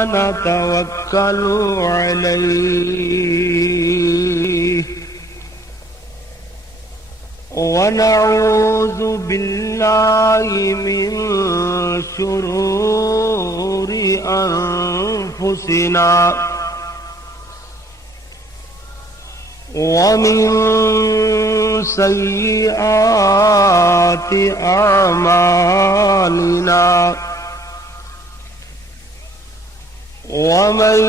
ونتوكل عليه ونعوذ بالله من شرور أنفسنا ومن سيئات أعمالنا ومن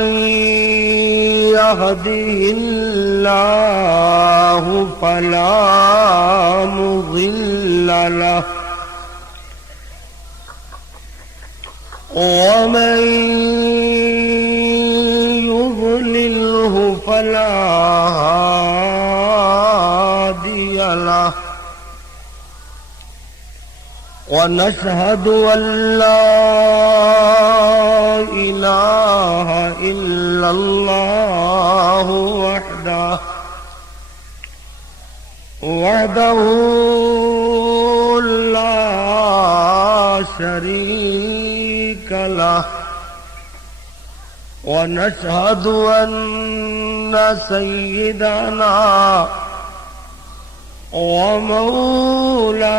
يهده الله فلا مضل له ومن يضلله فلا هادي له ونشهد أن لا إله إلا الله وحده لا شريك له ونشهد أن سيدنا ومولانا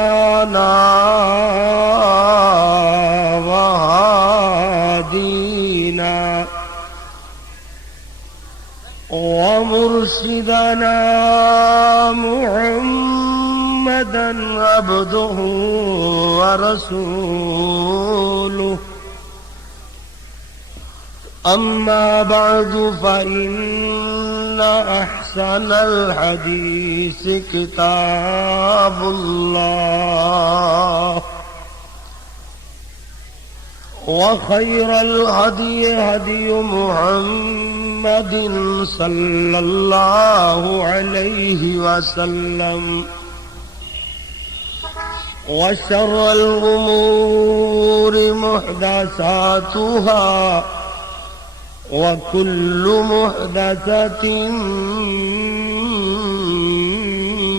وهادينا ومرشدنا محمدا عبده ورسوله أما بعد فإن أحسن الحديث كتاب الله وخير الهدي هدي محمد صلى الله عليه وسلم وشر الأمور محدثاتها وكل محدثة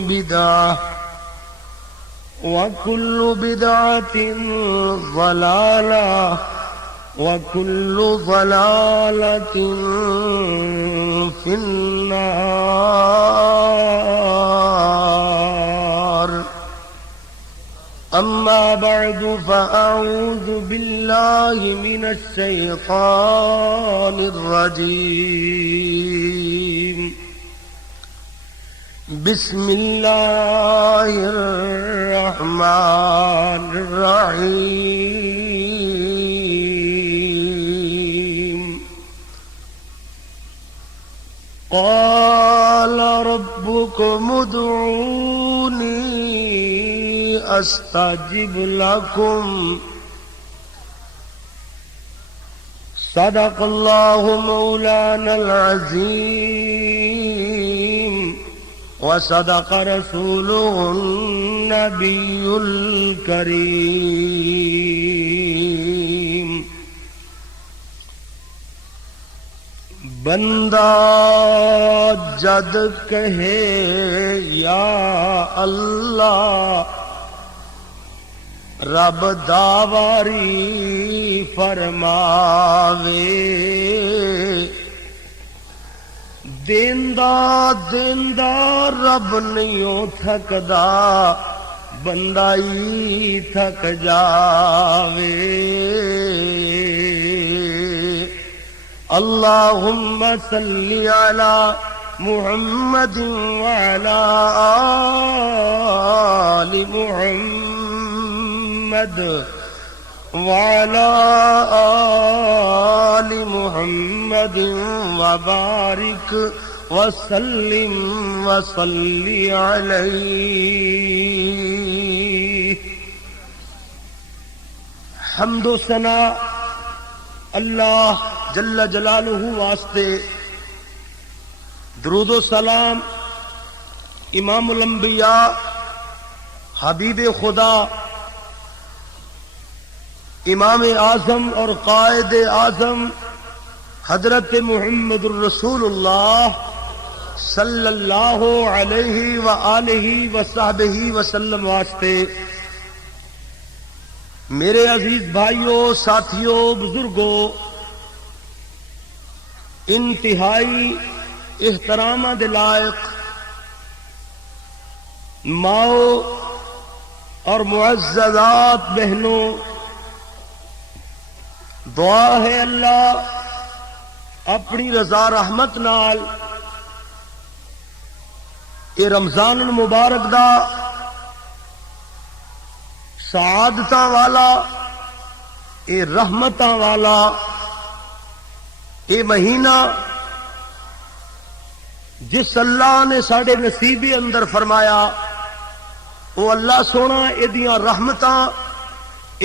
بدعة وكل بدعة ضلالة وكل ضلالة في النار. أما بعد فأعوذ بالله من الشيطان الرجيم. بسم الله الرحمن الرحيم. قال ربكم ادعوني أستجب لكم. صدق الله مولانا العظيم وصدق رسوله النبي الكريم. بندہ جد کہے یا اللہ رب داواری فرماوے. دیندہ دیندہ رب نہیں تھکدا بندہ ہی تھک جاوے. اللہم صلی علی محمد وعلی آل محمد وعلى آل محمد وبارك وسلم وصلي عليه. حمد و ثنا اللہ جل جلالہ واسطے، درود و سلام امام الانبیاء حبیب خدا امام اعظم اور قائد اعظم حضرت محمد الرسول اللہ صلی اللہ علیہ وآلہ وصحبہ وسلم واسطے. میرے عزیز بھائیوں، ساتھیوں، بزرگوں، انتہائی احترام دے لائق ماؤ اور معززات بہنوں، دعا ہے اللہ اپنی رضا رحمت نال یہ رمضان المبارک دا سعادتاں والا، یہ رحمتاں والا یہ مہینہ جس اللہ نے ساڈے نصیبے اندر فرمایا، وہ اللہ سونا ایدیاں رحمتاں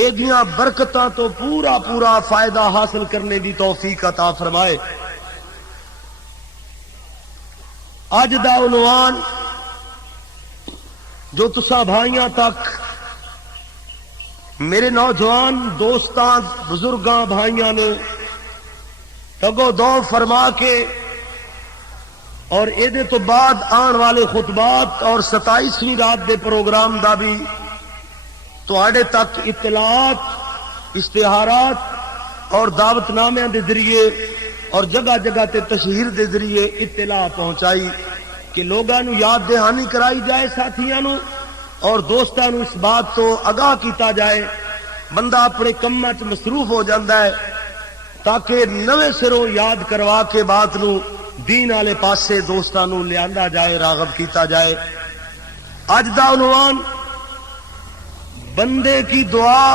ایدیاں برکتاں تو پورا پورا فائدہ حاصل کرنے دی توفیق عطا فرمائے۔ اج دا عنوان جو تساں بھائیاں تک میرے نوجوان دوستاں بزرگاں بھائیاں نے تگو دو فرما کے اور ایدے تو بعد آن والے خطبات اور 27ویں رات دے پروگرام دا بھی تواڈے تک اطلاعات، اشتہارات اور دعوت نامے دے ذریعے اور جگہ جگہ تے تشہیر دے ذریعے اطلاع پہنچائی کہ لوگاں نو یاد دہانی کرائی جائے، ساتھیاں نو اور دوستاں نو اس بات تو آگاہ کیتا جائے۔ بندہ اپنے کماں چ مصروف ہو جاندا ہے تاکہ نویں سروں یاد کروا کے بات نو دین والے پاسے دوستاں نو لیاندا جائے، راغب کیتا جائے۔ اج دا عنوان بندے کی دعا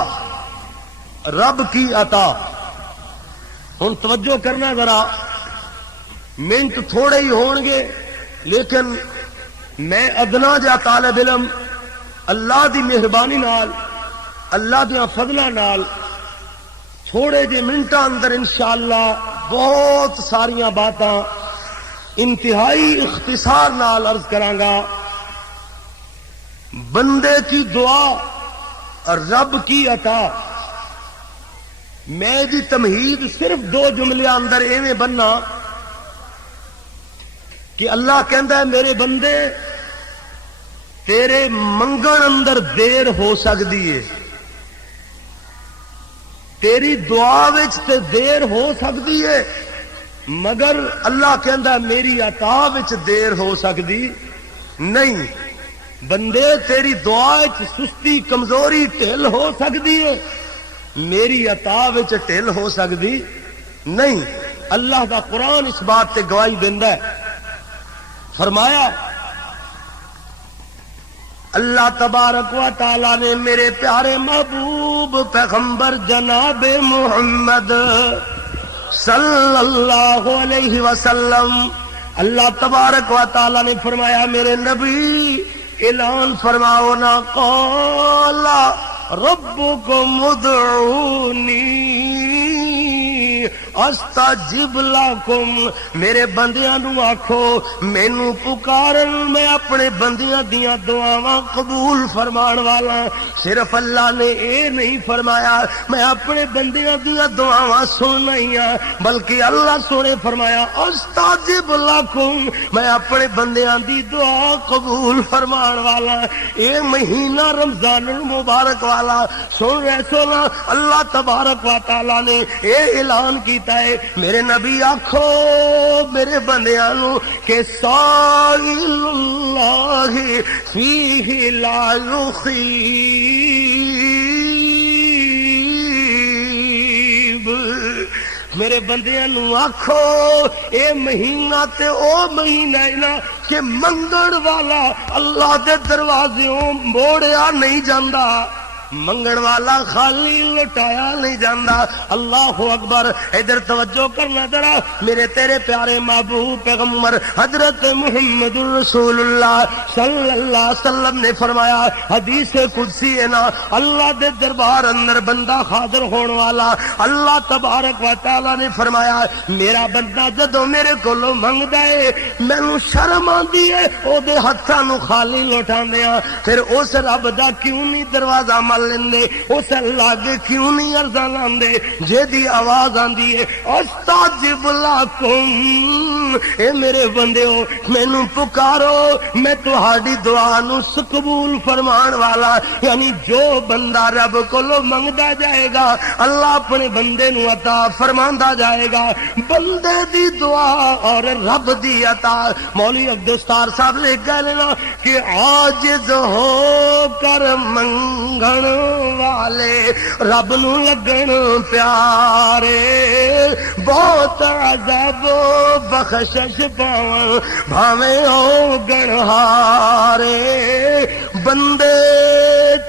رب کی عطا۔ ہن توجہ کرنا ذرا، منٹ تھوڑے ہی ہون گے لیکن میں ادنا جا طالب علم اللہ دی مہربانی نال، اللہ دیاں فضلاں نال تھوڑے جے منٹاں اندر انشاءاللہ بہت ساریاں باتاں انتہائی اختصار نال عرض کراں گا۔ بندے کی دعا رب کی عطا، میں دی تمہید صرف 2 جملے اندر ایویں بننا کہ اللہ کہندا ہے میرے بندے تیرے منگن اندر دیر ہو سکتی ہے، تیری دعا وچ تے دیر ہو سکتی ہے، مگر اللہ کہندا میری عطا وچ دیر ہو سکتی نہیں۔ بندے تیری دعا وچ سستی کمزوری ٹھل ہو سکتی ہے، میری عطا وچ ٹھل ہو سکتی نہیں۔ اللہ دا قرآن اس بات تے گواہی دیندا ہے، فرمایا اللہ تبارک و تعالی نے میرے پیارے محبوب پیغمبر جناب محمد صلی اللہ علیہ وسلم، اللہ تبارک و تعالی نے فرمایا میرے نبی اعلان فرماؤ نا، قال ربکم ادعونی استجب لکم، میرے بندیاں نو آکھو مینوں پکارن، میں اپنے بندیاں دیاں دعاواں قبول فرمان والا۔ صرف اللہ نے اے نہیں فرمایا میں اپنے بندیاں دیاں دعاواں سننا ہی ہاں، بلکہ اللہ سونے فرمایا استجب لکم، میں اپنے بندیاں دی دعا قبول فرمان والا۔ اے مہینہ رمضان المبارک والا سن رہے سونا، اللہ تبارک و تعالی نے اے اعلان کیتا ہے میرے نبی آکھو میرے بندیاں نو کہ سائل اللہ فیہ لا یخیب، میرے بندیاں نو آکھو اے مہینہ تے او مہینہ ہے نا کہ منگن والا اللہ دے دروازوں موڑیا نہیں جاندا، منگن والا خالی لٹایا نہیں جاندہ۔ اللہ اکبر، ادھر توجہ کرنا ذرا، میرے تیرے پیارے محبوب پیغمبر حضرت محمد رسول اللہ صلی اللہ علیہ وسلم نے فرمایا، حدیث قدسی ہے نا، اللہ دے دربار اندر بندہ حاضر ہون والا، اللہ تبارک و تعالی نے فرمایا میرا بندہ جدو میرے کولوں منگدا ہے مینوں شرم آندی ہے او دے ہتھاں نو خالی لٹاندیاں، پھر اس رب دا کیوں نہیں دروازہ مل لیندے، اس اللہ دے کیوں نہیں عرضاں لاندے جے دی آواز آندی ہے استجب لکم اے میرے بندیو مینوں پکارو میں تہاڈی دعا نو قبول فرمان والا یعنی جو بندہ رب کولو منگدا جائے گا اللہ اپنے بندے نو عطا فرماندا جائے گا بندے دی دعا اور رب دی عطا مولوی عبدالستار صاحب لکھ گئے نا کہ عاجز ہو کر منگن والے رب نو لگن پیارے بہت عذاب و بخشش پاون بھاویں ہو گنہارے بندے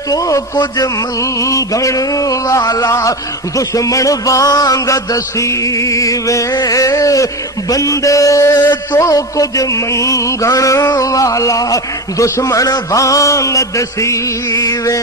تو کچھ منگن والا دشمن وانگ دسیوے بندے تو کچھ منگن والا دشمن وانگ دسیوے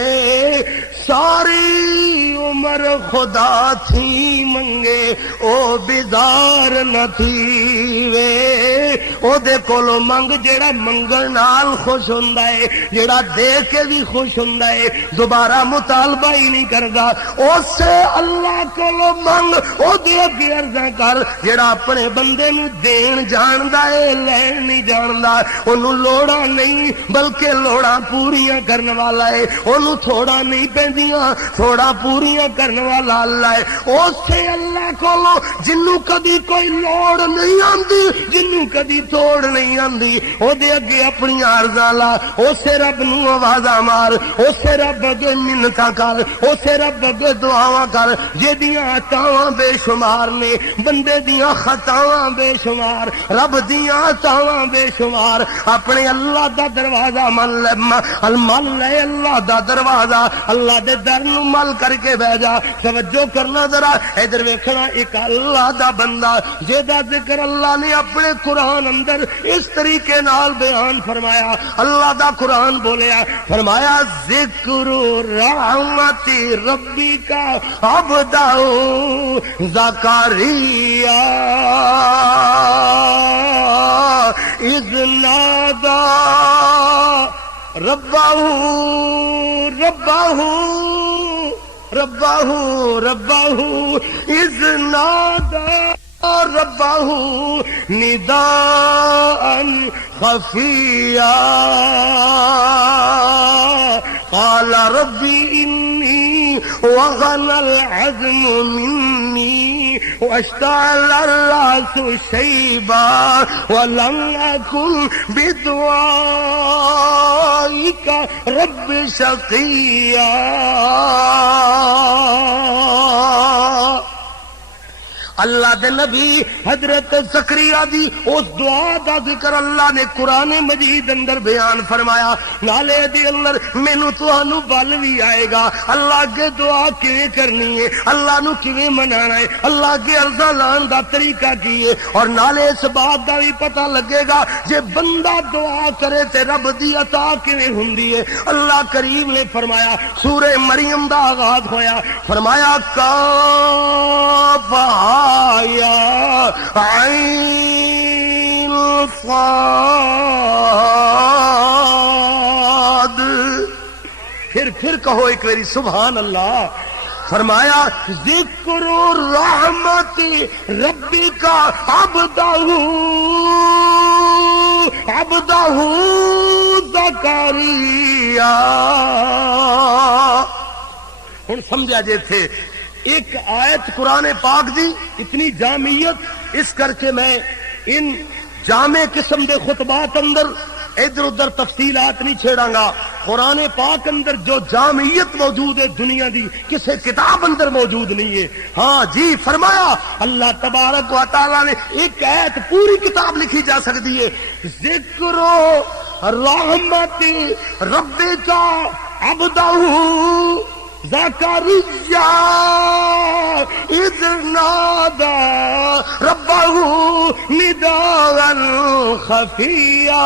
ساری عمر خدا تھی منگے او بیزار نہ تھی وے او دے کولو منگ جیڑا منگن نال خوش ہوندا ہے جیڑا دے کے بھی خوش ہوندا ہے دوبارہ مطالبہ ہی نہیں کردا اس سے اللہ کولو منگ او دے اگے عرضاں کر جیڑا اپنے بندے نو دین جاندا ہے لین نہیں جاندا اونوں لوڑاں نہیں بلکہ لوڑاں پوریاں کرن والا ہے اونوں تھوڑا نہیں پیندیاں تھوڑا پوریاں کرن والا اللہ ہے اس سے اللہ کولو جنوں کدی کوئی لوڑ نہیں آندی جنوں کدی توڑ نہیں آندی او دے اگے اپنی عرضاں لا اسے رب نو آوازاں مار اسے رب اگے منتاں کر اسے رب اگے دعاواں کر جیدیاں عطاواں بے شمار نے بندے دیاں خطاواں بے شمار رب دیاں عطاواں بے شمار اپنے اللہ دا دروازہ من لے اللہ دا دروازہ اللہ دے در نو مل کر کے بہ جا توجہ کرنا ذرا ادھر ویکھنا ایک اللہ دا بندہ جیدا ذکر اللہ نے اپنے قرآن اندر اس طریقے نال بیان فرمایا اللہ دا قرآن بولیا فرمایا ذکر رحمت ربی کا عبدہ زکریا اذ نادى ربه اذ نادى ربه نداء خفيا قال ربي إني وغن العزم مني واشتعل الرأس شيبا ولم أكن بدعائك رب شقيا اللہ دے نبی حضرت زکریا دی اس دعا دا ذکر اللہ نے قرآن مجید اندر بیان فرمایا نالے دی اندر مینوں تانوں بل بھی آئے گا اللہ اگے دعا کیویں کرنی ہے اللہ نو کیویں منانا ہے اللہ اگے عرضاں لان دا طریقہ کی ہے اور نالے اس بات دا بھی پتہ لگے گا جے بندہ دعا کرے تے رب دی عطا کیویں ہوندی ہے اللہ کریم نے فرمایا سورہ مریم دا آغاز ہویا فرمایا کاف یا عین صاد پھر کہو ایک باری سبحان اللہ فرمایا ذکر رحمت ربی کا عبدہ زکریا ہن سمجھا جے تھے ایک آیت قرآن پاک دی اتنی جامعیت اس کر کے میں ان جامع قسم دے خطبات اندر ادھر ادھر تفصیلات نہیں چھیڑاں گا قرآن پاک اندر جو جامعیت موجود ہے دنیا دی کسے کتاب اندر موجود نہیں ہے ہاں جی فرمایا اللہ تبارک و تعالی نے ایک آیت پوری کتاب لکھی جا سکتی ہے ذکر رحمت ربی کا عبدہ زکریا اذ نادى ربه نداء خفیا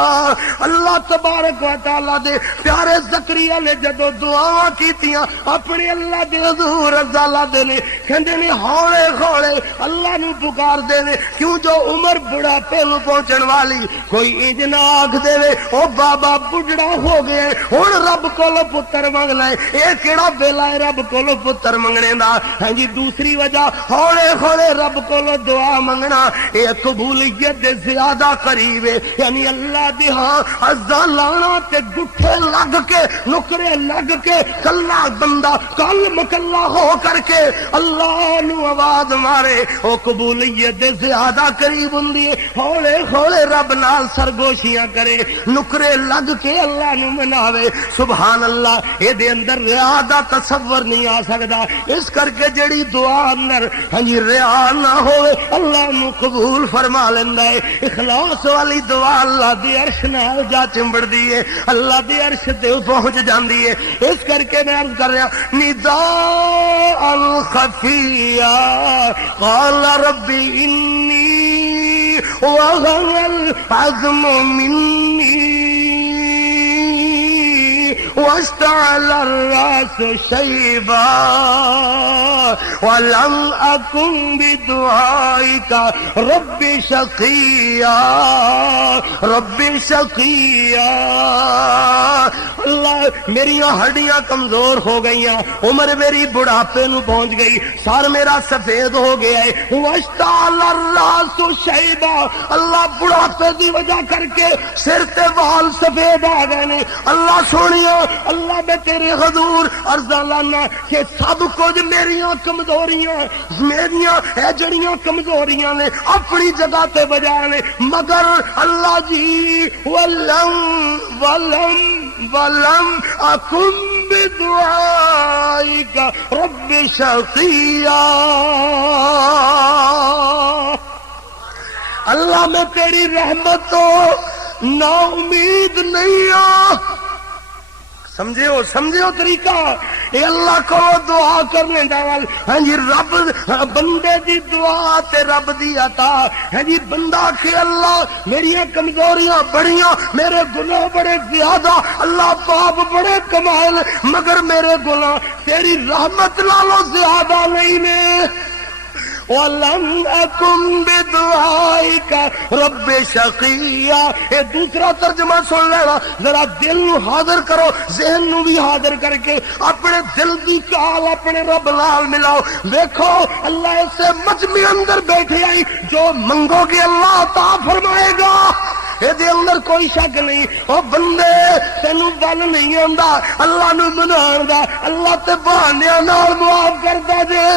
اللہ تبارک و تعالی دے پیارے زکریا نے جدو دعا کیتیاں اپنے اللہ دے حضور رضالہ دے نے کہندے نے ہولے کھولے اللہ نو پکار دے نے کیوں جو عمر بڑھاپے نو پہنچن والی کوئی انج نہ آکھ دے او بابا بڑھڑا ہو گئے ہن رب کول پتر منگ لے اے کیڑا بیلا رب کولو پتر منگنے دا ہاں جی دوسری وجہ ہولے ہولے رب کولو دعا منگنا یہ قبولیت دے زیادہ قریب ہے، یعنی اللہ دی ہاں ازاں لانا تے گٹھے لگ کے نکرے لگ کے کلا بندہ کل مکلا ہو کر کے اللہ نو آواز مارے، او قبولیت دے زیادہ قریب ہوندی ہے۔ ہولے ہولے رب نال سرگوشیاں کرے، نکرے لگ کے اللہ نو مناوے، سبحان اللہ۔ اے دے اندر ریا دا تصور نہیں آ سکدا، اس کر کے جڑی دعا اندر ہاں جی ریا نہ ہوئے اللہ نو قبول فرما لیندا ہے۔ اخلاص والی دعا اللہ دی عرش نال جا چمبڑ دی ہے، اللہ دی عرش تے پہنچ جاندی ہے۔ اس کر کے میں عرض کر رہا نداء الخفیہ قال ربی انی وهن العظم منی واشتعل الراس شيبا ولم أكن بدعائك رب شقيا رب شقيا۔ اللہ میری ہڈیاں کمزور ہو گئی، عمر میری بڑھاپے نو پہنچ گئی، سر میرا سفید ہو گیا ہے، واشتعل الراس شيبا، اللہ بڑھاپے دی وجہ کر کے سر تے بال سفید آ گئے نے۔ اللہ سونیا اللہ میں تیرے حضور عرض لانا کہ سب کچھ میریاں کمزوریاں میریاں اے جڑیاں کمزوریاں نے اپنی جگہ تے بجا نے، مگر اللہ جی ولم اکن بدعائک رب شقیا، اللہ میں تیری رحمت تو نا امید نہیں ہوں۔ سمجھے ہو طریقہ اے اللہ کو دعا کرنے دا وال ہاں جی رب بندے دی دعا تے رب دی عطا ہاں جی بندہ کہ اللہ میری کمزوریاں بڑیاں، میرے گناہ بڑے زیادہ، اللہ پاپ بڑے کمال، مگر میرے گناہ تیری رحمت نالوں زیادہ نہیں نے۔ وَلَمْ أَكُنْ بِدُعَائِكَ رَبِّ شَقِيًّا۔ یہ دوسرا ترجمہ سن لینا، ذرا دل نو حاضر کرو، ذہن نو بھی حاضر کر کے اپنے دل دی کال اپنے رب نال ملاؤ۔ دیکھو اللہ اسے مجمع اندر بیٹھے آئی، جو منگو گے اللہ عطا فرمائے گا، یہ اندر کوئی شک نہیں۔ او بندے تینوں بل نہیں آندا اللہ نو منان دا، اللہ تے بہانیاں نال معاف کردا جے،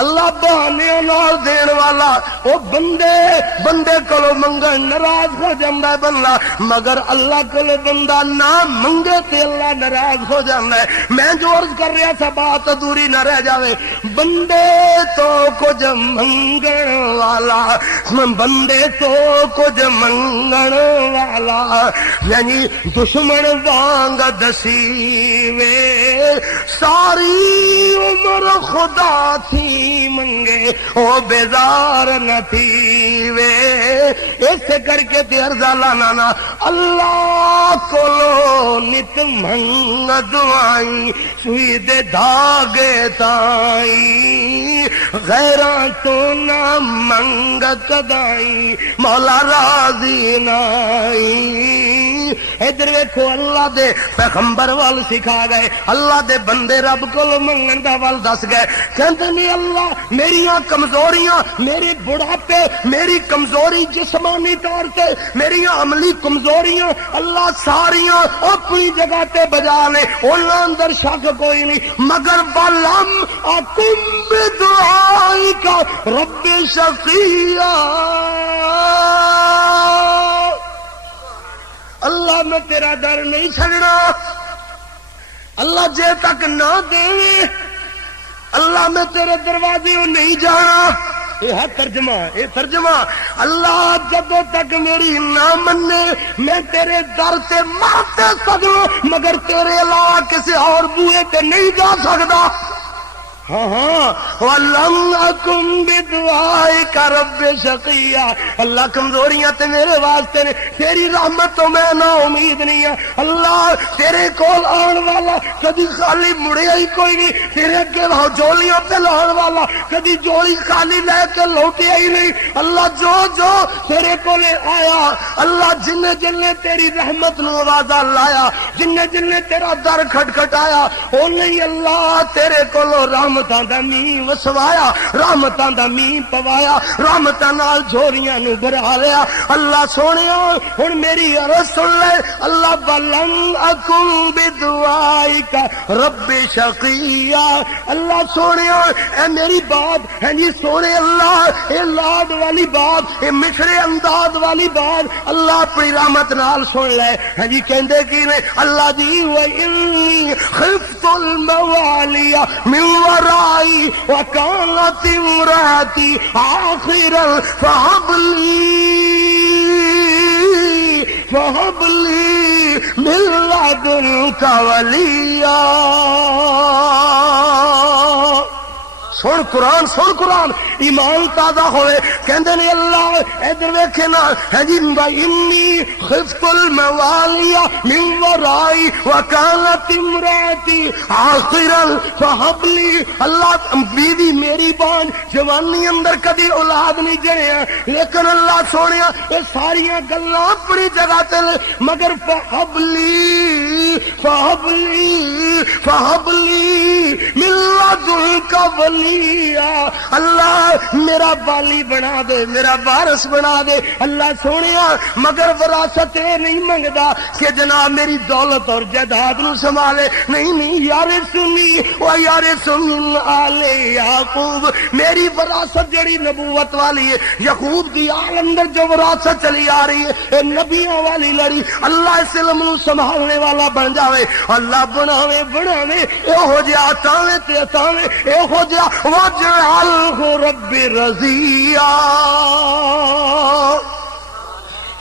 اللہ بہانے نال دین والا۔ وہ بندے کولو منگن ناراض ہو جاندا ہے بندہ، مگر اللہ کولو بندہ نہ منگے تے اللہ ناراض ہو جاندا ہے۔ میں جو عرض کر رہا تھا بات ادھوری نہ رہ جاوے، بندے تو کچھ منگن والا، بندے تو کچھ منگن والا، یعنی دشمن وانگ دسی وے ساری عمر خدا تھی منگے او بیزار نہ تھی وے۔ ایسے کر کے تے عرضہ لانا اللہ کولو نت منگ دعائیں سوئی دے دھاگے تائیں، غیراں تو نہ منگ کدائیں مولا راضی نائیں۔ ادھر ویکھو اللہ دے پیغمبر وال سکھا گئے، اللہ دے بندے رب کولو منگن دا وال دس گئے، کہندے نے اللہ میریاں کمزوریاں، میرے بڑھاپے، میری کمزوری جسمانی طور تے، میری عملی کمزوریاں اللہ ساریاں اپنی جگہ تے بجا لے، انہاں اندر شک کوئی نہیں، مگر بلم اکم بدعائک رب شقیا، اللہ میں تیرا در نہیں چھڑنا، اللہ جے تک نہ دے اللہ میں تیرے دروازے نہیں جانا۔ یہ ہے ترجمہ اللہ جب تک میری نہ منے میں تیرے در تے مارتے سکوں، مگر تیرے علاوہ کسی اور بوئے تے نہیں جا سکتا۔ ہاں وَلَمْ أَكُنْ بِدُعَائِكَ رَبِّ شَقِيًّا، اللہ کمزوریاں تے میرے واسطے نے، تیری رحمت تو میں نا امید نہیں ہے۔ اللہ تیرے کول آن والا کدی خالی مڑیا ہی کوئی نہیں، تیرے اگے جولیاں پہ لان والا کدی جولی خالی لے کے لوٹیا ہی نہیں۔ اللہ جو تیرے کول آیا، اللہ جن نے تیری رحمت نو آوازہ لایا، جن نے تیرا در کھٹکھٹایا، وہ نہیں اللہ تیرے کولو رحمت رحمتاں دا میਂਹ وسوایا رحمتاں دا میਂਹ پوایا رحمتاں نال جھوریاں نو بھرا لیا اللہ سونیا ہن میری عرض سن لے اللہ بلن اکم بدعائک رب شقیا اللہ سونیا اے میری بات ہے جی سونے اللہ اے لاڈ والی بات اے مشرے انداز والی بات اللہ اپنی رحمت نال سن لے ہے جی کہندے کی نے اللہ جی وَإِنِّي خِفْتُ الْمَوَالِيَ مِنْ وَرَائِي وَكَانَتِ امْرَأَتِي عَاقِرًا فَهَبْ لِي مِنْ لَدُنْكَ وَلِيًّا سن قرآن ایمان تازہ ہوئے کہندے نے اللہ ادھر ویکھے نا ہے جی انی خفت الموالی من ورائی وکانت امراتی عاقرا فہب لی اللہ بیوی میری بان جوانی اندر کدی اولاد نہیں جنیا لیکن اللہ سونیا یہ ساریاں گلاں اپنی جگہ تے مگر فہب لی من لدنک ولی اللہ میرا بالی بنا دے میرا وارث بنا دے اللہ سونیا مگر وراثت نہیں منگدا کہ جناب میری دولت اور جائیداد نو سنبھالے نہیں یار سنی او یار سن آل یعقوب میری وراثت جڑی نبوت والی ہے یعقوب دی آل اندر جو وراثت چلی آ رہی ہے اے نبیوں والی لڑی اللہ اس علم نو سنبھالنے والا بن جاوے اللہ بناوے ایہو جہا تاوے تے تاوے ایہو جہا وَاجْعَلْهُ رَبِّ رَضِيًّا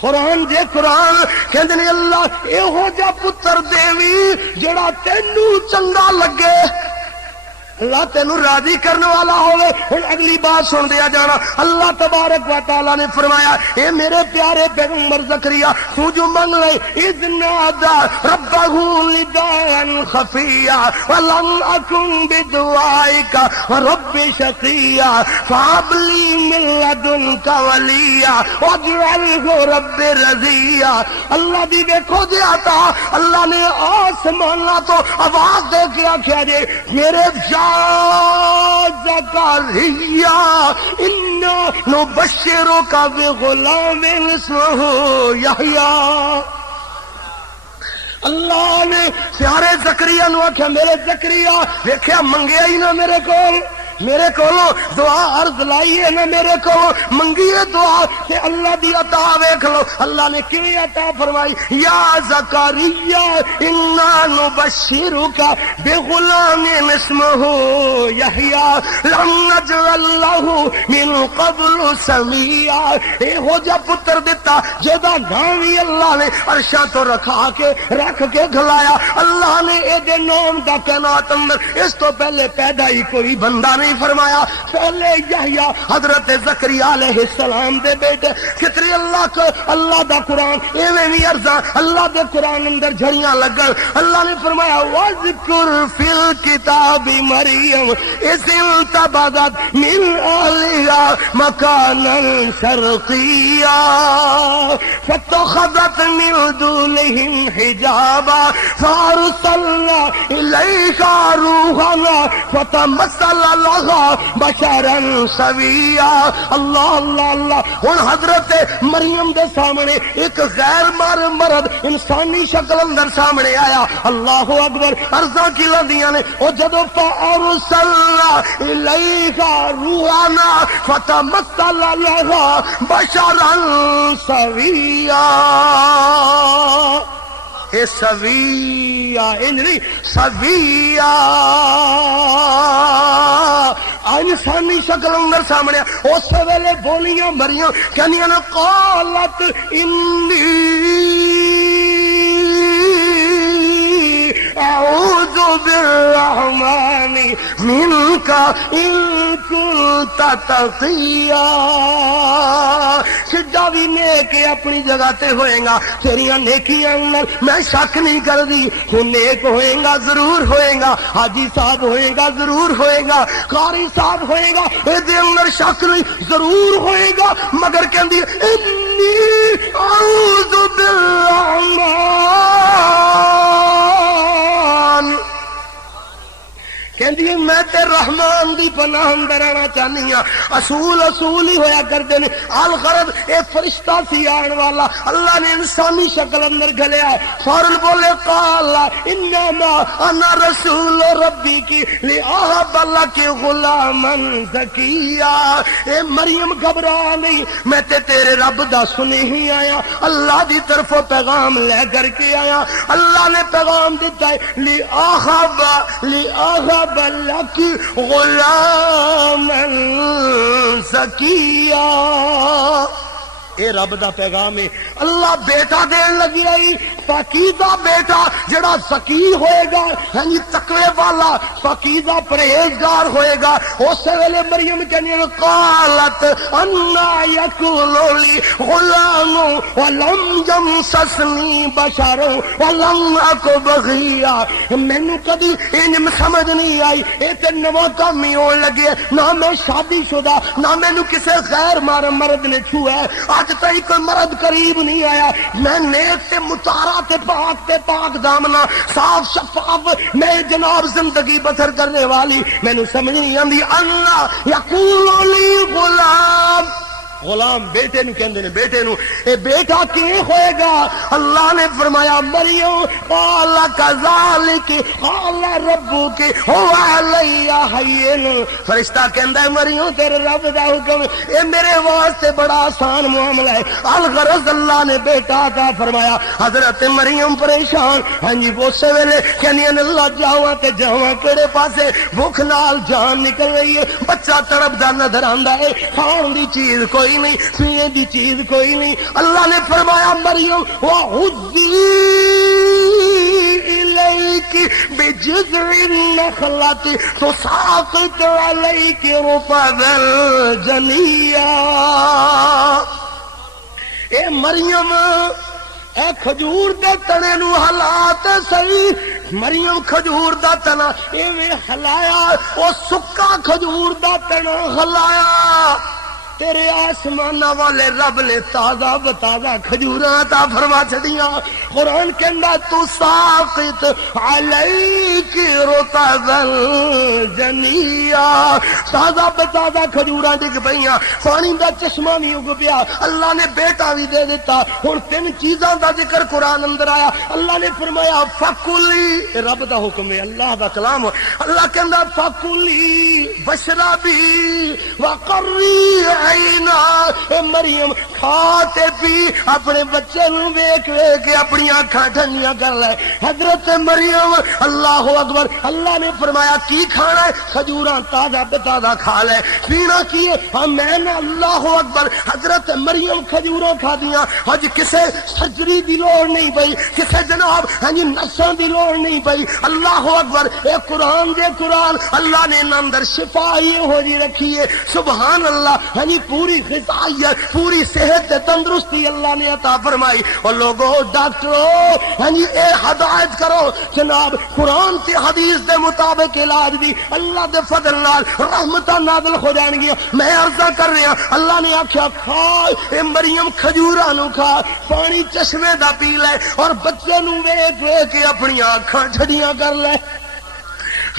قرآن کہندے نے اللہ ایہو جہا پتر دیوی جڑا تینو چنگا لگے اللہ تینو راضی کرنے والا ہوئے اور اگلی بات سن دیا جانا اللہ تبارک و تعالیٰ نے فرمایا اے میرے پیارے پیغمبر زکریا تو جو منگ لے اذ نادا ربہ نداء خفیا ولم اکن بدعائک رب شقیا فہب لی من لدنک ولیا واجعلہ رب رضیا اللہ بھی دیکھو دیا تھا اللہ نے آسمانہ تو آواز دے کے آکھیا جے میرے زکریا انا نبشرک بغلام اسمہ یحییٰ اللہ نے پیارے زکریا نو آکھیا میرے زکریا دیکھیا منگیا ہی نہ میرے کولو دعا عرض لائیے نا میرے کو منگیے دعا کہ اللہ دی عطا ویکھ لو اللہ نے کیوں عطا فرمائی یا زکریا انا نبشرک بغلام اسمہ یحییٰ لم نجعل لہ من قبل سمیہ اے ہو جا پتر دیتا جدا نامی اللہ نے عرشاں تو رکھ کے گھلایا اللہ نے اے دے نام دا کائنات اندر اس تو پہلے پیدا ہی کوئی بندہ نہیں فرمایا پہلے یحییٰ حضرت زکریا علیہ السلام دے بیٹے کتری اللہ دا قرآن ایویں بھی عرضاں اللہ دے قرآن اندر جھڑیاں لگن اللہ نے فرمایا وَذْكُرْ فِي الْكِتَابِ مَرْيَمَ إِذِ انْتَبَذَتْ مِنْ أَهْلِهَا مَكَانًا شَرْقِيًّا فَاتَّخَذَتْ مِنْ دُونِهِمْ حِجَابًا فَأَرْسَلْنَا إِلَيْهَا رُوحَنَا فَتَمَثَّلَ لَهَا بَشَرًا سَوِيًّا اللہ ہن حضرت مریم دے سامنے ایک غیر مرد انسانی شکل اندر سامنے آیا اللہ اکبر عرضاں کی لدیاں نے او جدو فَأَرْسَلْنَا إِلَيْهَا رُوحَنَا فَتَمَثَّلَ لَهَا بَشَرًا سَوِيًّا اے سویہ انجلی سویہ انسانی شکل اندر سامنے اس ویلے بولیاں مریاں کہنیاں نے قالت انی اعوذ بالرحمن منک ان کنت تقیا سجا بھی نیک اپنی جگہ تے ہوئے گا تیریاں نیکیاں اندر میں شک نہیں کر دی تو نیک ہوئے گا ضرور ہوئے گا حاجی صاحب ہوئے گا ضرور ہوئے گا قاری صاحب ہوئے گا اے دے اندر شک نہیں ضرور ہوئے گا مگر کہندی انی اعوذ بالرحمن کہندی ہے میں تے رحمان دی پناہ اندر رہنا چاہنی ہاں. اصول اصول ہی ہویا کرتے نے. الغرض اے فرشتہ سی آن والا اللہ نے انسانی شکل اندر گھلیا. فورن بولے قال انما انا رسول ربی کی لأہب لک غلاما زکیا. اے مریم گھبرا نہیں، میں تے تیرے رب دا سنی ہی آیا، اللہ دی طرف پیغام لے کر کے آیا. اللہ نے پیغام دیتا ہے لأہب لک غلاما زکیا. اے رب دا پیغام ہے. اللہ بیٹا دین لگی رہی، پاکیزہ بیٹا جڑا زکی ہوئے گا، یعنی تقوی والا پاکیزہ پرہیزگار ہوئے گا. اس ویلے مریم کہنی قالت انا یکون لی غلام ولم یمسسنی بشر ولم اک بغیا. مینوں کدی انج سمجھ نہیں آئی، اے تے نواں کام ہی ہون لگے، نہ میں شادی شدہ، نہ مینوں کسے غیر مرد نے چھویا. آج تک کوئی مرد قریب نہیں آیا. میں نیک تے متارا تے پاک دامنا صاف شفاف میں جناب زندگی بسر کرنے والی، میں نے سمجھ نہیں آندی. اللہ یقول لی غلام، غلام بیٹے نو کہندے نے، بیٹے نو اے بیٹا کی ہوئے گا؟ اللہ نے فرمایا مریم قال کذالک قال ربک هو علی ہین. فرشتہ کہندا ہے مریم تیرے رب دا حکم اے میرے واسطے بڑا آسان معاملہ ہے. الغرض اللہ نے بیٹا عطا فرمایا. حضرت مریم پریشان، ہاں جی اس ویلے کہنی اللہ جاواں تے جاواں کیڑے پاسے، بھوک نال جان نکل رہی ہے، بچہ تڑپدا نظر آندا ہے، کھان دی چیز کوئی نہیں، پینے دی چیز کوئی نہیں. اللہ نے فرمایا مریم وَعُذِّي إِلَيْكِ بِجِذْعِ النَّخْلَةِ تُسَاقِطُ عَلَيْكِ رُطَبًا جَنِيًّا. اے مریم اے کھجور دے تنے نو ہلا تے صحیح. مریم کھجور دا تنا ایویں ہلایا، او سکا کھجور دا تنا ہلایا. تیرے آسمان والے رب نے تازہ بتازہ کھجوراں عطا فرما چھڑیاں. قرآن کہندا تو ساقط علیک رطبا جنیا. تازہ بتازہ کھجوراں ڈگ پئیاں، پانی دا چشمہ بھی اگ پیا، اللہ نے بیٹا بھی دے دیتا. ہن تین چیزاں دا ذکر قرآن اندر آیا. اللہ نے فرمایا فکلی، رب دا حکم ہے، اللہ دا کلام. اللہ کہندا فکلی واشربی وقری عینا. اے مریم کھاتے پی، اپنے بچے نو ویکھ ویکھ کے اپنی آنکھاں ٹھنڈیاں کر لے. حضرت مریم اللہ اکبر. اللہ نے فرمایا کی کھانا ہے؟ کھجوراں تازہ بتازہ کھا لے. پینا کی ہے؟ ہاں میں نے اللہ اکبر. حضرت مریم کھجوراں کھا دیاں. ہج کسے سرجری دی لوڑ نہیں پئی، کسے جناب ہاں جی نساں دی لوڑ نہیں پئی. اللہ اکبر. اے قرآن دے قرآن اللہ نے ان اندر شفا ہی ہو جی رکھی ہے. سبحان اللہ. ہاں جی پوری غذائیت، پوری صحت تندرستی اللہ نے عطا فرمائی. اور لوگوں ڈاکٹروں ہاں جی اے ہدایت کرو جناب قرآن تے حدیث دے مطابق علاج بھی اللہ دے فضل نال رحمتاں نازل ہو جان گیا. میں عرض کر رہا اللہ نے آکھیا کھا اے مریم کھجوراں نو کھا، پانی چشمے دا پی لے، اور بچے نو ویکھ ویکھ کے اپنی آنکھاں ٹھڈیاں کر لے.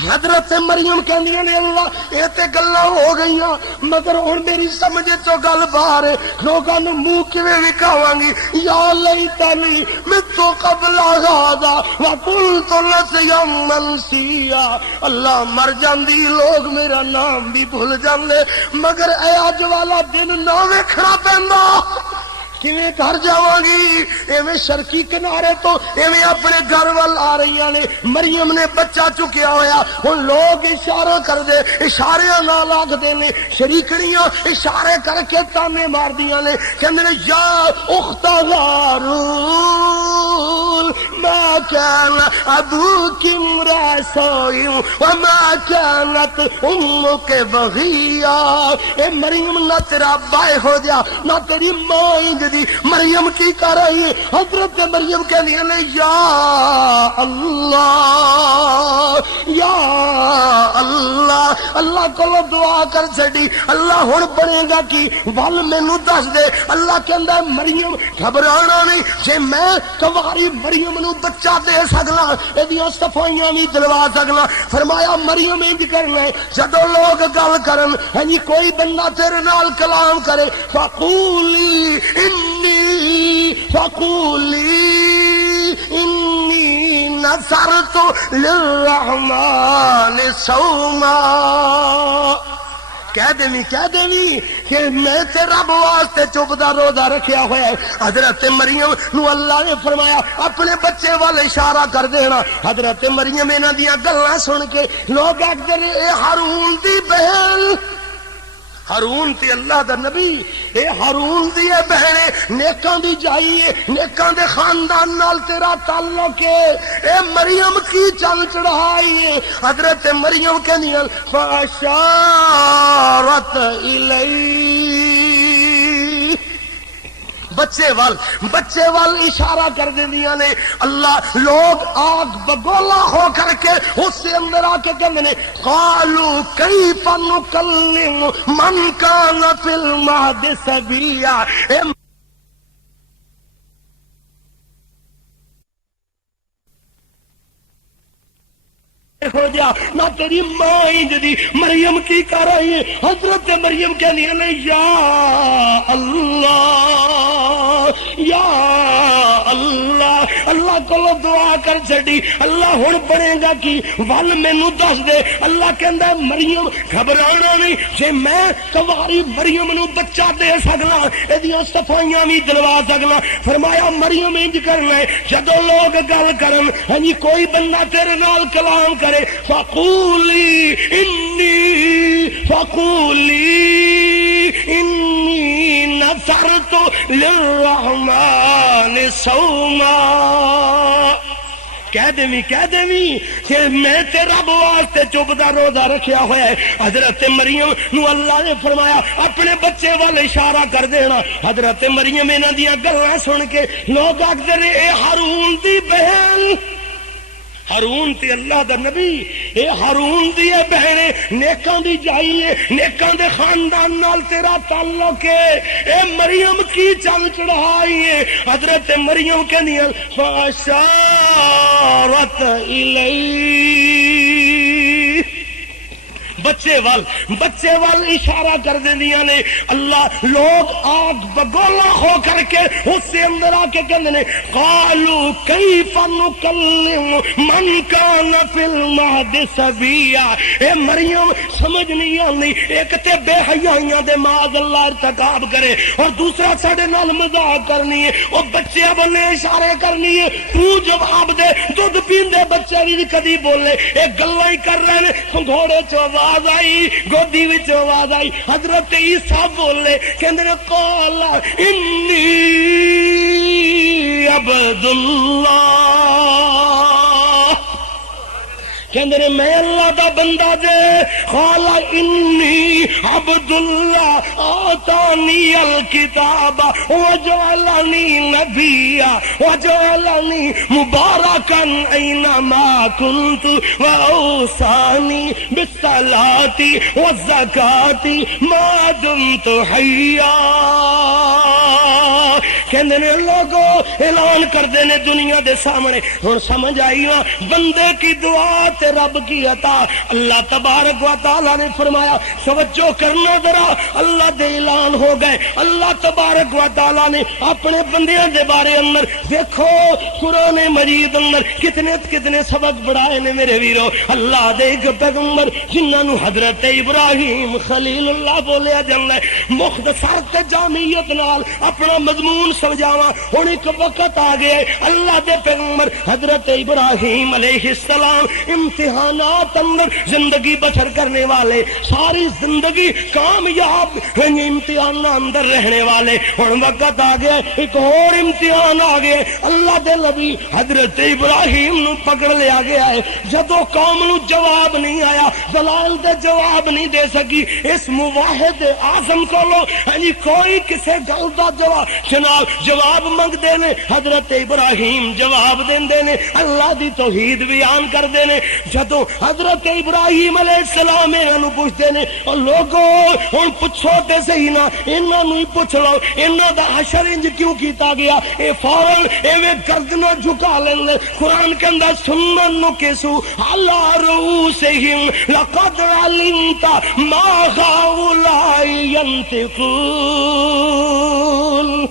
حضرت مریم کہندیاں نے اللہ یہ تے گلاں ہو گئیاں، مگر ہن میری سمجھ چوں گل باہر ہے. لوکاں نوں منہ کیویں وکھاواں گی؟ یا لیتنی مت قبل ھذا وقلت نسیا منسیا. اللہ مر جاندی لوگ میرا نام بھی بھول جاندے، مگر اے اج والا دن نہ ویکھنا پیندا. کیویں گھر جاواں گی؟ ایویں شرقی کنارے تو ایویں اپنے گھر وال آ رہی نے. مریم نے بچہ چکیا ہویا، ہن لوگ اشارہ کر دے، اشاریاں نال آکھدے نے، شریکڑیاں اشارے کر کے تانے مار دیاں نے، کہندے نے یا اخت ہارون ما كان ابوك امرا سوء وما كانت امك بغيا. اے مریم نہ تیرا بھائی ہو جا نہ تیری ماں دی. مریم کی کر رہی ہے؟ حضرت مریم کہندی ہے یا اللہ یا اللہ. اللہ کو دعا کر چھڈی. اللہ ہن بنے گا کی ول مینوں دس دے. اللہ کہندا مریم گھبرانا نہیں، جے میں کنواری مریم نو نو بچہ دے سکنا، ایدیاں صفائیاں بھی دلوا سکنا۔ فرمایا مریم انج کرنا ہے جدو لوگ گل کرن ہاں جی کوئی بندہ تیرے نال کلام کرے فقولی انی نذرت للرحمن صوما، کہہ دیں کہ میں تے رب واسطے چپ دا روزہ رکھیا ہوا ہے۔ حضرت مریم نو اللہ نے فرمایا اپنے بچے وال اشارہ کر دینا۔ حضرت مریم انہاں دیاں گلاں سن کے لوگ آکھدے نے اے ہارون دی بہن، ہارون تے اللہ دا نبی، اے ہارون دی اے بہنے نیکاں دی جائیے، نیکاں دے خاندان نال تیرا تعلق ہے، اے مریم کی چل چڑھائی ہے۔ حضرت مریم کہندیاں فاشارت الی، بچے وال اشارہ کر دیندیاں نے۔ اللہ لوگ آگ بگولا ہو کر کے اس سے اندر آ کے کہندے نے قالوا کیف نکلم من کان فی المہد صبیا، ہو جا نہ تیری ماں انج دی۔ مریم کی کر رہی ہے؟ حضرت مریم کہنی ہے یا اللہ یا اللہ، اللہ کو دعا کر چڑی، اللہ ہن بنے گا کی ول مینوں دس دے۔ اللہ کہندا مریم گھبرانا نہیں، جے میں کواری مریم نو بچہ دے سکنا، ایدیاں صفائیاں بھی دلوا سکنا۔ فرمایا مریم انج کرنا ہے جدو لوگ گل کرن ہاں جی کوئی بندہ تیرے نال کلام کرے فقولی انی نذرت للرحمن صوما، کہہ دیں کہ میں تے رب واسطے چپ دا روزہ رکھیا ہوا ہے۔ حضرت مریم نو اللہ نے فرمایا اپنے بچے وال اشارہ کر دینا۔ حضرت مریم انہاں دیاں گلاں سن کے لوگ آکھدے نے اے ہارون دی بہن، ہارون تے اللہ دا نبی، اے ہارون دی اے بہنے نیکاں دی جائیے، نیکاں دے خاندان نال تیرا تعلق ہے، اے مریم کی چل چڑھائی ہے۔ حضرت مریم کہندیاں فاشارت الی، بچے وال اشارہ کر دیندیاں نے۔ اللہ لوگ آگ بگولا ہو کر کے اس سے اندر آ کے کہندے نے قالوا کیف نکلم من کان فی المہد صبیا، اے مریم سمجھ نہیں آندی، ایک تے بے حیائیاں دے معاذ اللہ ارتکاب کرے اور دوسرا ساڈے نال مذاق کرنی ہے، او بچے بنے اشارے کرنی ہے، تو جواب دے۔ دودھ پیندے بچے بھی کدی بولے، اے گلاں ہی کر رہے نے، گھوڑے چ آواز آئی، گودی وچ آواز آئی، حضرت عیسیٰ بولے کہندے نے قال انی عبد اللہ، کہندے نے میں اللہ دا بندہ جے۔ قال انی عبد اللہ آتانی الکتاب وجعلنی نبیا وجعلنی مبارکا اینما کنت واوصانی بالصلاۃ والزکاۃ ما دمت حیا۔ کہندے نے لوگو اعلان کردے نے دنیا دے سامنے، ہن سمجھ آئی نا بندے کی دعا تے رب کی عطا۔ اللہ تبارک و تعالی نے فرمایا توجہ کرنا ذرا، اللہ دے اعلان ہو گئے۔ اللہ تبارک و تعالی نے اپنے بندیاں دے بارے اندر دیکھو قرآن مجید اندر کتنے سبق بڑھائے نے میرے ویرو۔ اللہ دے ایک پیغمبر جنہاں نو حضرت ابراہیم خلیل اللہ بولیا جاندا ہے، مختصر تے جامعیت نال اپنا مضمون سمجھاواں۔ ہن ایک وقت آ گیا ہے اللہ دے پیغمبر حضرت ابراہیم علیہ السلام امتحانات اندر زندگی بسر کرنے والے، ساری زندگی کامیاب امتحان اندر رہنے والے۔ ہن وقت آ گیا ایک اور امتحان آ گیا، اللہ دے نبی حضرت ابراہیم نو پکڑ لیا گیا ہے۔ جدو قوم نو جواب نہیں آیا، دلائل دے جواب نہیں دے سکی، اس موحد اعظم کولو کوئی کسے گل دا جواب منگدے نے، حضرت ابراہیم جواب دیندے نے، اللہ دی توحید بیان کردے نے۔ جدوں حضرت ابراہیم علیہ السلام انہاں پوچھتے نے او لوگو ہن پوچھو تے صحیح نا انہاں نوں ہی پوچھ لو انہاں دا حشر انج کیوں کیتا گیا اے فوراً ایویں گردناں جھکا لیندے قرآن کے اندر سنن نکسو علی رؤوسہم لقد علمت ما هؤلاء ينطقون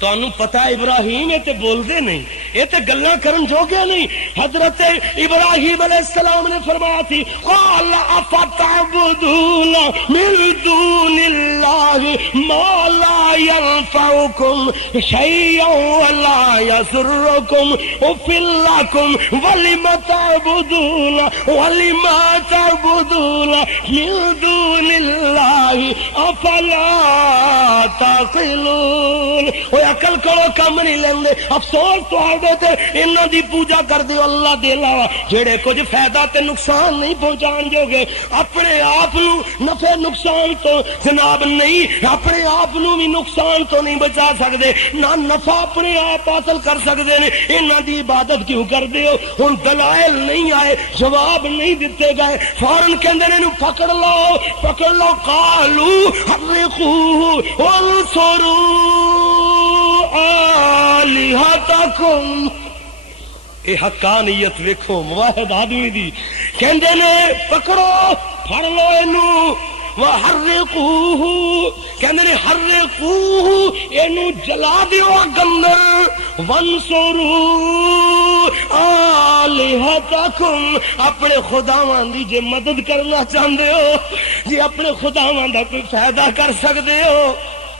تانوں پتہ ابراہیم یہ تے بول دے نہیں یہ تے گلاں کرن جو گیا نہیں حضرت ابراہیم علیہ السلام نے فرمایا تھی قال افتعبدون من دون اللہ ما لا ينفعكم شيئا ولا يضركم اف لكم ولم تعبدون من دون اللہ افلا تعقلون عقل کرو کم نہیں لیندے افسوس تواڈے تے انہاں دی پوجا کر دیو اللہ دے علاوہ جڑے کچھ فائدہ تے نقصان نہیں پہنچان جوگے اپنے آپ نو نفع نقصان تو جناب نہیں اپنے آپ نو بھی نقصان تو نہیں بچا سکدے نہ نفع اپنے آپ حاصل کر سکدے نے انہاں دی عبادت کیوں کر دیو ہن دلائل نہیں آئے جواب نہیں دتے گئے فوراً کہندے نے پکڑ لو قالو حرقوه وانصروا آلہتکم اے حقانیت ویکھو مواحد آدمی دی کہندے نے پکڑو پھڑ لو اینو وحرقوه کہندے نے حرقوه اینو جلا دیو اگ اندر وانصروا آلہتکم اپنے خداواں دی جے مدد کرنا چاہندے ہو جے اپنے خداواں دا کوئی فائدہ کر سکدے ہو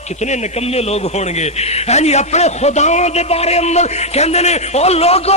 کتنے نکمے لوگ ہون گے ہاں جی اپنے خداواں دے بارے اندر کہندے نے او لوگو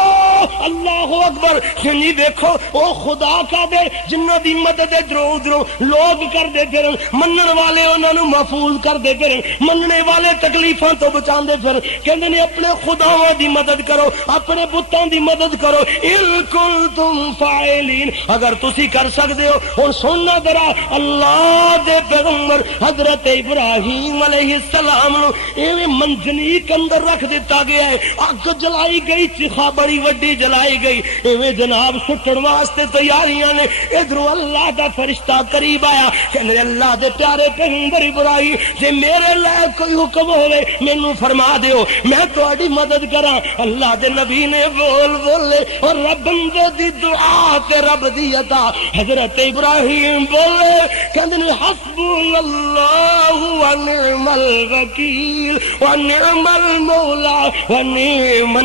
اللہ اکبر جی دیکھو او خدا کا دے جنہاں دی مدد ادھروں لوگ کر دے پھرن منن والے انہاں نوں محفوظ کر دے پھرن مننے والے تکلیفاں تو بچاندے پھرن کہندے نے اپنے خداواں دی مدد کرو اپنے بتاں دی مدد کرو ان کنتم فاعلین اگر تسی کر سکدے ہو ہن سننا ذرا اللہ دے پیغمبر حضرت ابراہیم علیہ السلام نو ایویں منجنیق اندر رکھ دیتا گیا ہے اگ جلائی گئی چیخا بڑی وڈی جلائی گئی ایویں جناب سٹن واسطے تیاریاں نے ادھروں اللہ دا فرشتہ قریب آیا کہنے اللہ دے پیارے پیغمبر ابراہیم جے میرے لئے کوئی حکم ہوے مینوں فرما دیو میں تہاڈی مدد کراں اللہ دے نبی نے بولے اور رب بندے دی دعا تے رب دی عطا حضرت ابراہیم بولے کہندے حسبنا اللہ ونعم الوکیل ونعم المولا ونعم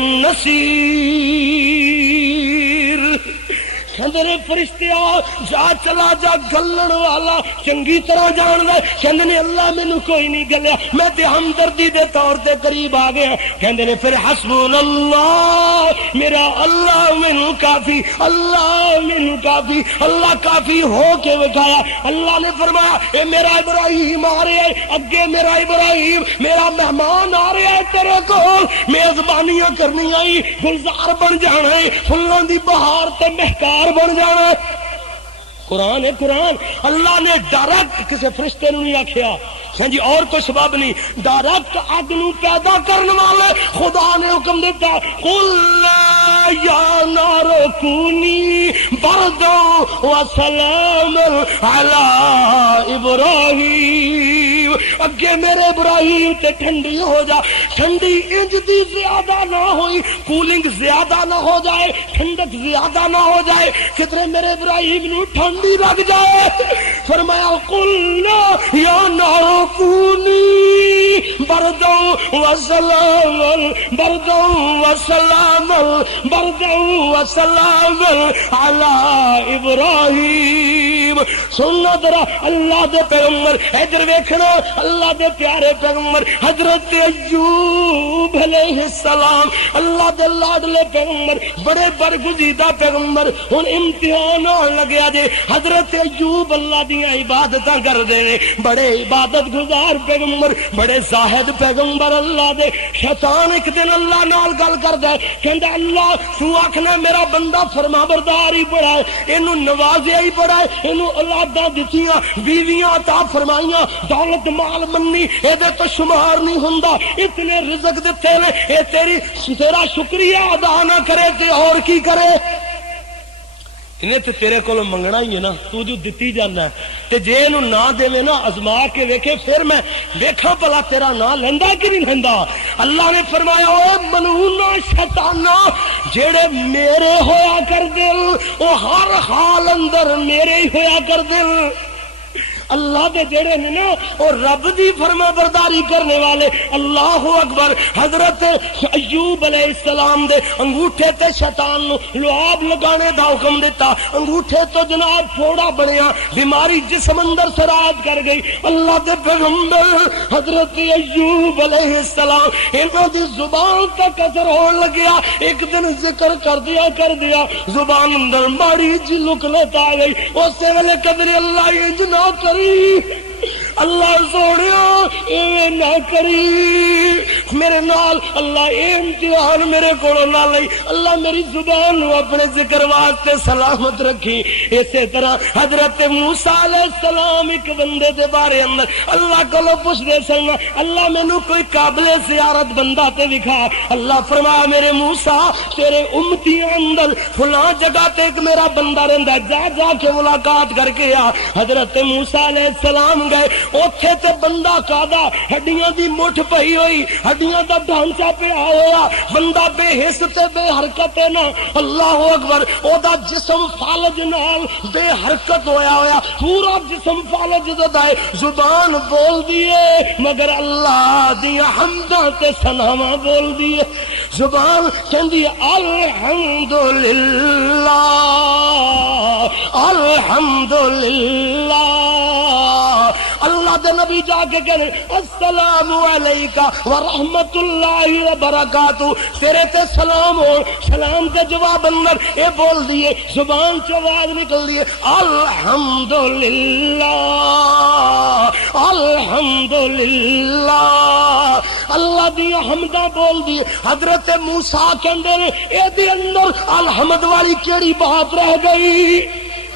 النصیر کہندے نے فرشتے جا چلا جا گلن والا چنگی طرح جان دے کہندے نے اللہ مینوں کوئی نہیں گلیا میں تے ہمدردی دے طور تے قریب آ گیا کہندے نے پھر حسبنا اللہ میرا اللہ مینوں کافی اللہ مینوں کافی اللہ کافی ہو کے وکھایا اللہ نے فرمایا اے میرا ابراہیم آ رہا ہے اگے میرا ابراہیم میرا مہمان آ رہا ہے تیرے کول میزبانیاں کرنی آئی گلزار بن جانا ہے پھلاں دی بہار تے مہکار بن جانا قرآن ہے قرآن اللہ نے ڈائریکٹ کسی فرشتے نے نہیں آکھیا ہاں جی اور کوئی سبب نہیں ڈائریکٹ اگ نو پیدا کرنے والے خدا نے حکم دیتا قل یا نار کونی بردا وسلام علی ابراہیم اگے میرے ابراہیم تے ٹھنڈی ہو جا ٹھنڈی انج دی زیادہ نہ ہوئی کولنگ زیادہ نہ ہو جائے ٹھنڈک زیادہ نہ ہو جائے کتنے میرے ابراہیم نو ٹھنڈی لگ جائے فرمایا قل یا نار کونی بردا وسلام بردا وسلام بردا وسلام علی ابراہیم سننا ذرا اللہ دے پیغمبر ادھر ویکھنا اللہ دے پیارے پیغمبر حضرت ایوب علیہ السلام اللہ دے لاڈلے پیغمبر بڑے برگزیدہ پیغمبر ہن امتحان آن لگیا جے حضرت ایوب اللہ دیاں عبادتاں کردے نے بڑے عبادت گزار پیغمبر بڑے زاہد پیغمبر اللہ دے شیطان ایک دن اللہ نال گل کردا ہے کہندا اللہ تو آکھنا میرا بندہ فرما بردار ہی بڑا ہے اینو نوازیا ہی بڑا ہے اینو اولاداں دتیاں بیویاں عطا فرمائیاں دولت مال منی اے دے تو شمار نہیں ہوندا اتنے رزق دتے نے اے تیرا شکریہ ادا نہ کرے تے اور کی کرے انہیں تو تیرے کو منگنا ہی ہے نا، تو جو دتی جانا تے جے انہوں نہ دے نا ازما کے ویکھے پھر میں ویکھاں بلا تیرا نہ لیندا کہ نہیں لیندا۔ اللہ نے فرمایا اوے ملعونا شیطانا جیڑے میرے ہویا کر دل او ہر حال اندر میرے ہی ہویا کر دل۔ اللہ دے جڑے نے نا اور رب دی فرما برداری کرنے والے، اللہ اکبر۔ حضرت ایوب علیہ السلام دے انگوٹھے تے شیطان نو لعاب لگانے دا حکم دیتا، انگوٹھے تو جناب پھوڑا بنیا، بیماری جسم اندر سراد کر گئی۔ اللہ دے پیغمبر حضرت ایوب علیہ السلام انہاں دی زبان تک اثر ہون لگیا، ایک دن ذکر کر دیا زبان اندر ماڑی جی لکنت آ گئی، اسی ویلے قدر اللہ انج نہ کر اللہ سوڑیا ایویں نہ کری میرے نال، اللہ اے امتحان میرے کولوں نہ لئی، اللہ میری زبان نو اپنے ذکر واسطے سلامت رکھی۔ اسی طرح حضرت موسیٰ علیہ السلام ایک بندے دے بارے اندر اللہ کولوں پوچھ دے سن، اللہ مینوں کوئی قابل زیارت بندہ تے دکھا۔ اللہ فرمایا میرے موسیٰ تیرے امتیاں اندر فلاں جگہ تے ایک میرا بندہ رہندا، جا کے ملاقات کر کے آ۔ حضرت موسیٰ علیہ السلام گئے، اوتھے تے بندہ کادا ہڈیاں دی مٹھ پئی ہوئی، ہڈیاں دا ڈھانچہ پیا ہوا، بندہ بے حس تے بے حرکت ہے نا، اللہ اکبر۔ او دا جسم فالج نال بے حرکت ہویا پورا جسم فالج دا ہے، زبان بول دیے مگر اللہ دی حمداں تے ثناواں بول دیے۔ زبان کہندی الحمدللہ الحمدللہ۔ اللہ دے نبی جا کے کہنے السلام علیکہ ورحمت اللہ وبرکاتہ، تیرے تے سلام ہو، سلام تے جواب اندر اے بول دیے، زبان چ آواز نکل دیے الحمدللہ الحمدللہ، اللہ دی حمداں بول دیے۔ حضرت موسیٰ کہندے نے اے دے اندر الحمد والی کیڑی بات رہ گئی؟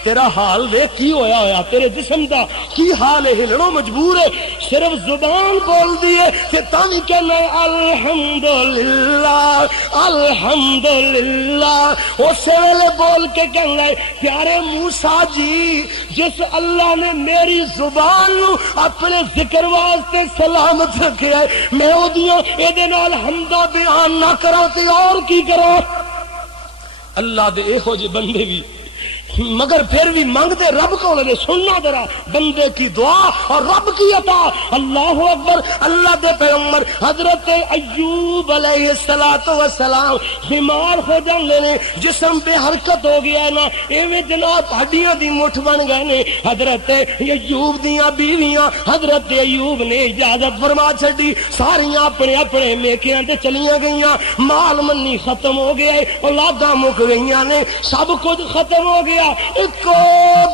تیرا حال دیکھ کی ہویا تیرے جسم دا کی حال ہے، ہلنوں مجبور ہے، صرف زبان بول دیے کہ تاں کہنا ہے الحمدللہ الحمدللہ۔ اسی ویلے بول کے کہنا ہے پیارے موسیٰ جی جس اللہ نے میری زبان نو اپنے ذکر واسطے سلامت رکھے ہے، میں او دیاں اے دے نال حمدہ بیان نہ کراں تے اور کی کراں؟ اللہ دے اے ہو جے بندے بھی مگر پھر بھی منگتے رب کو لگے، سننا ذرا بندے کی دعا اور رب کی عطا۔ اللہ اکبر۔ اللہ دے پیغمبر حضرت ایوب علیہ السلام بیمار ہو جاندے نے، جسم بے حرکت ہو گیا نا، ایویں جناب ہڈیاں دی مٹھ بن گئے نے۔ حضرت ایوب دیاں بیویاں حضرت ایوب نے اجازت فرما چھڈی، ساریاں اپنے اپنے میکیاں تے چلیاں گئیاں، مال منی ختم ہو گیا، اولاداں مک گئیاں نے، سب کچھ ختم ہو گیا، ایک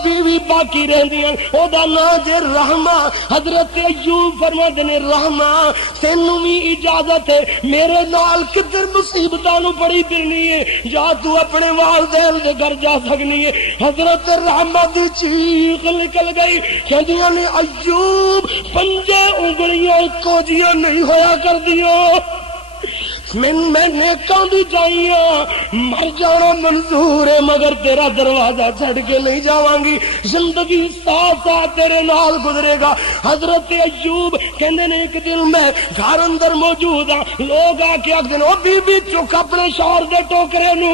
بیوی باقی رہندیاں، او دا نام جے رحمہ۔ حضرت ایوب فرماندے نے رحمہ تینوں بھی اجازت ہے میرے نال کدھر مصیبتاں نو بڑی پھرنی ہے، یا تو اپنے والدین دے گھر جا سکنی ہے۔ حضرت رحمہ دی چیخ نکل گئی، کہندیاں نے ایوب پنجے انگلیاں اکو جیاں نہیں ہویا کر دیاں، میں نیکاں دی جائیاں مر جانا منظور ہے مگر تیرا دروازہ چھڑ کے نہیں جاواں گی، زندگی ساتھ ساتھ تیرے نال گزرے گا۔ حضرت ایوب کہندے نے ایک دن میں گھر اندر موجود ہاں، لوگ آ کے آکھدے نے او بی بی چک اپنے شوہر دے ٹوکرے نو،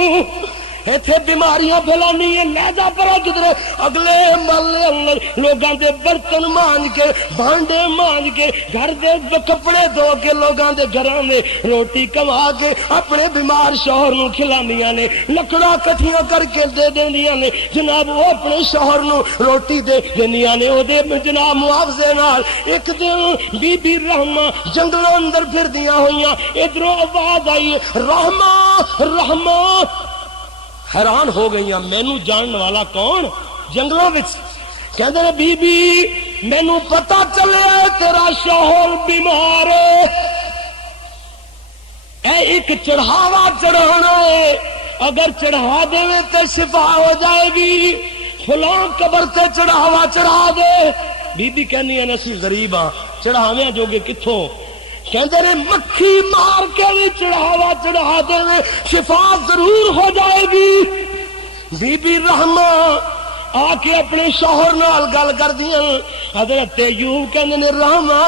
ایتھے بیماریاں پھیلانی ہیں، لے جا پرا کدھر۔ اگلے محلے اندر لوگاں دے برتن مانج کے، بھانڈے مانج کے، گھر دے کپڑے دھو کے، لوگاں دے گھراں دے روٹی کما کے اپنے بیمار شوہر نو کھلاندیاں نے، لکڑاں کٹھیاں کر کے دے دیندیاں نے، جناب وہ اپنے شوہر نو روٹی دے دیندیاں نے، او دے جناب معاوضے نال۔ ایک دن بی بی رحمہ جنگلاں اندر پھردیاں ہوئیاں، ادھروں آواز آئی رحمہ رحمہ، حیران ہو گئیاں مینوں جانن والا کون؟ جنگلاں وچ کہندے نے بی بی مینوں پتہ چلیا تیرا شوہر بیمار ہے، اے ایک چڑھاوا چڑھانا ہے، اگر چڑھا دے تے شفا ہو جائے گی، فلاں قبر تے چڑھاوا چڑھا دے۔ بی بی کہنی ہے اسی غریب ہاں، چڑھاویاں جوگے کتھوں؟ کہندے نے مکھی مار کے بھی چڑھاوا چڑھا دے شفا ضرور ہو جائے گی، بی بی رحمہ آ کے اپنے شوہر نال گل کر دیاں. حضرت ایوب کہندے نے رحمہ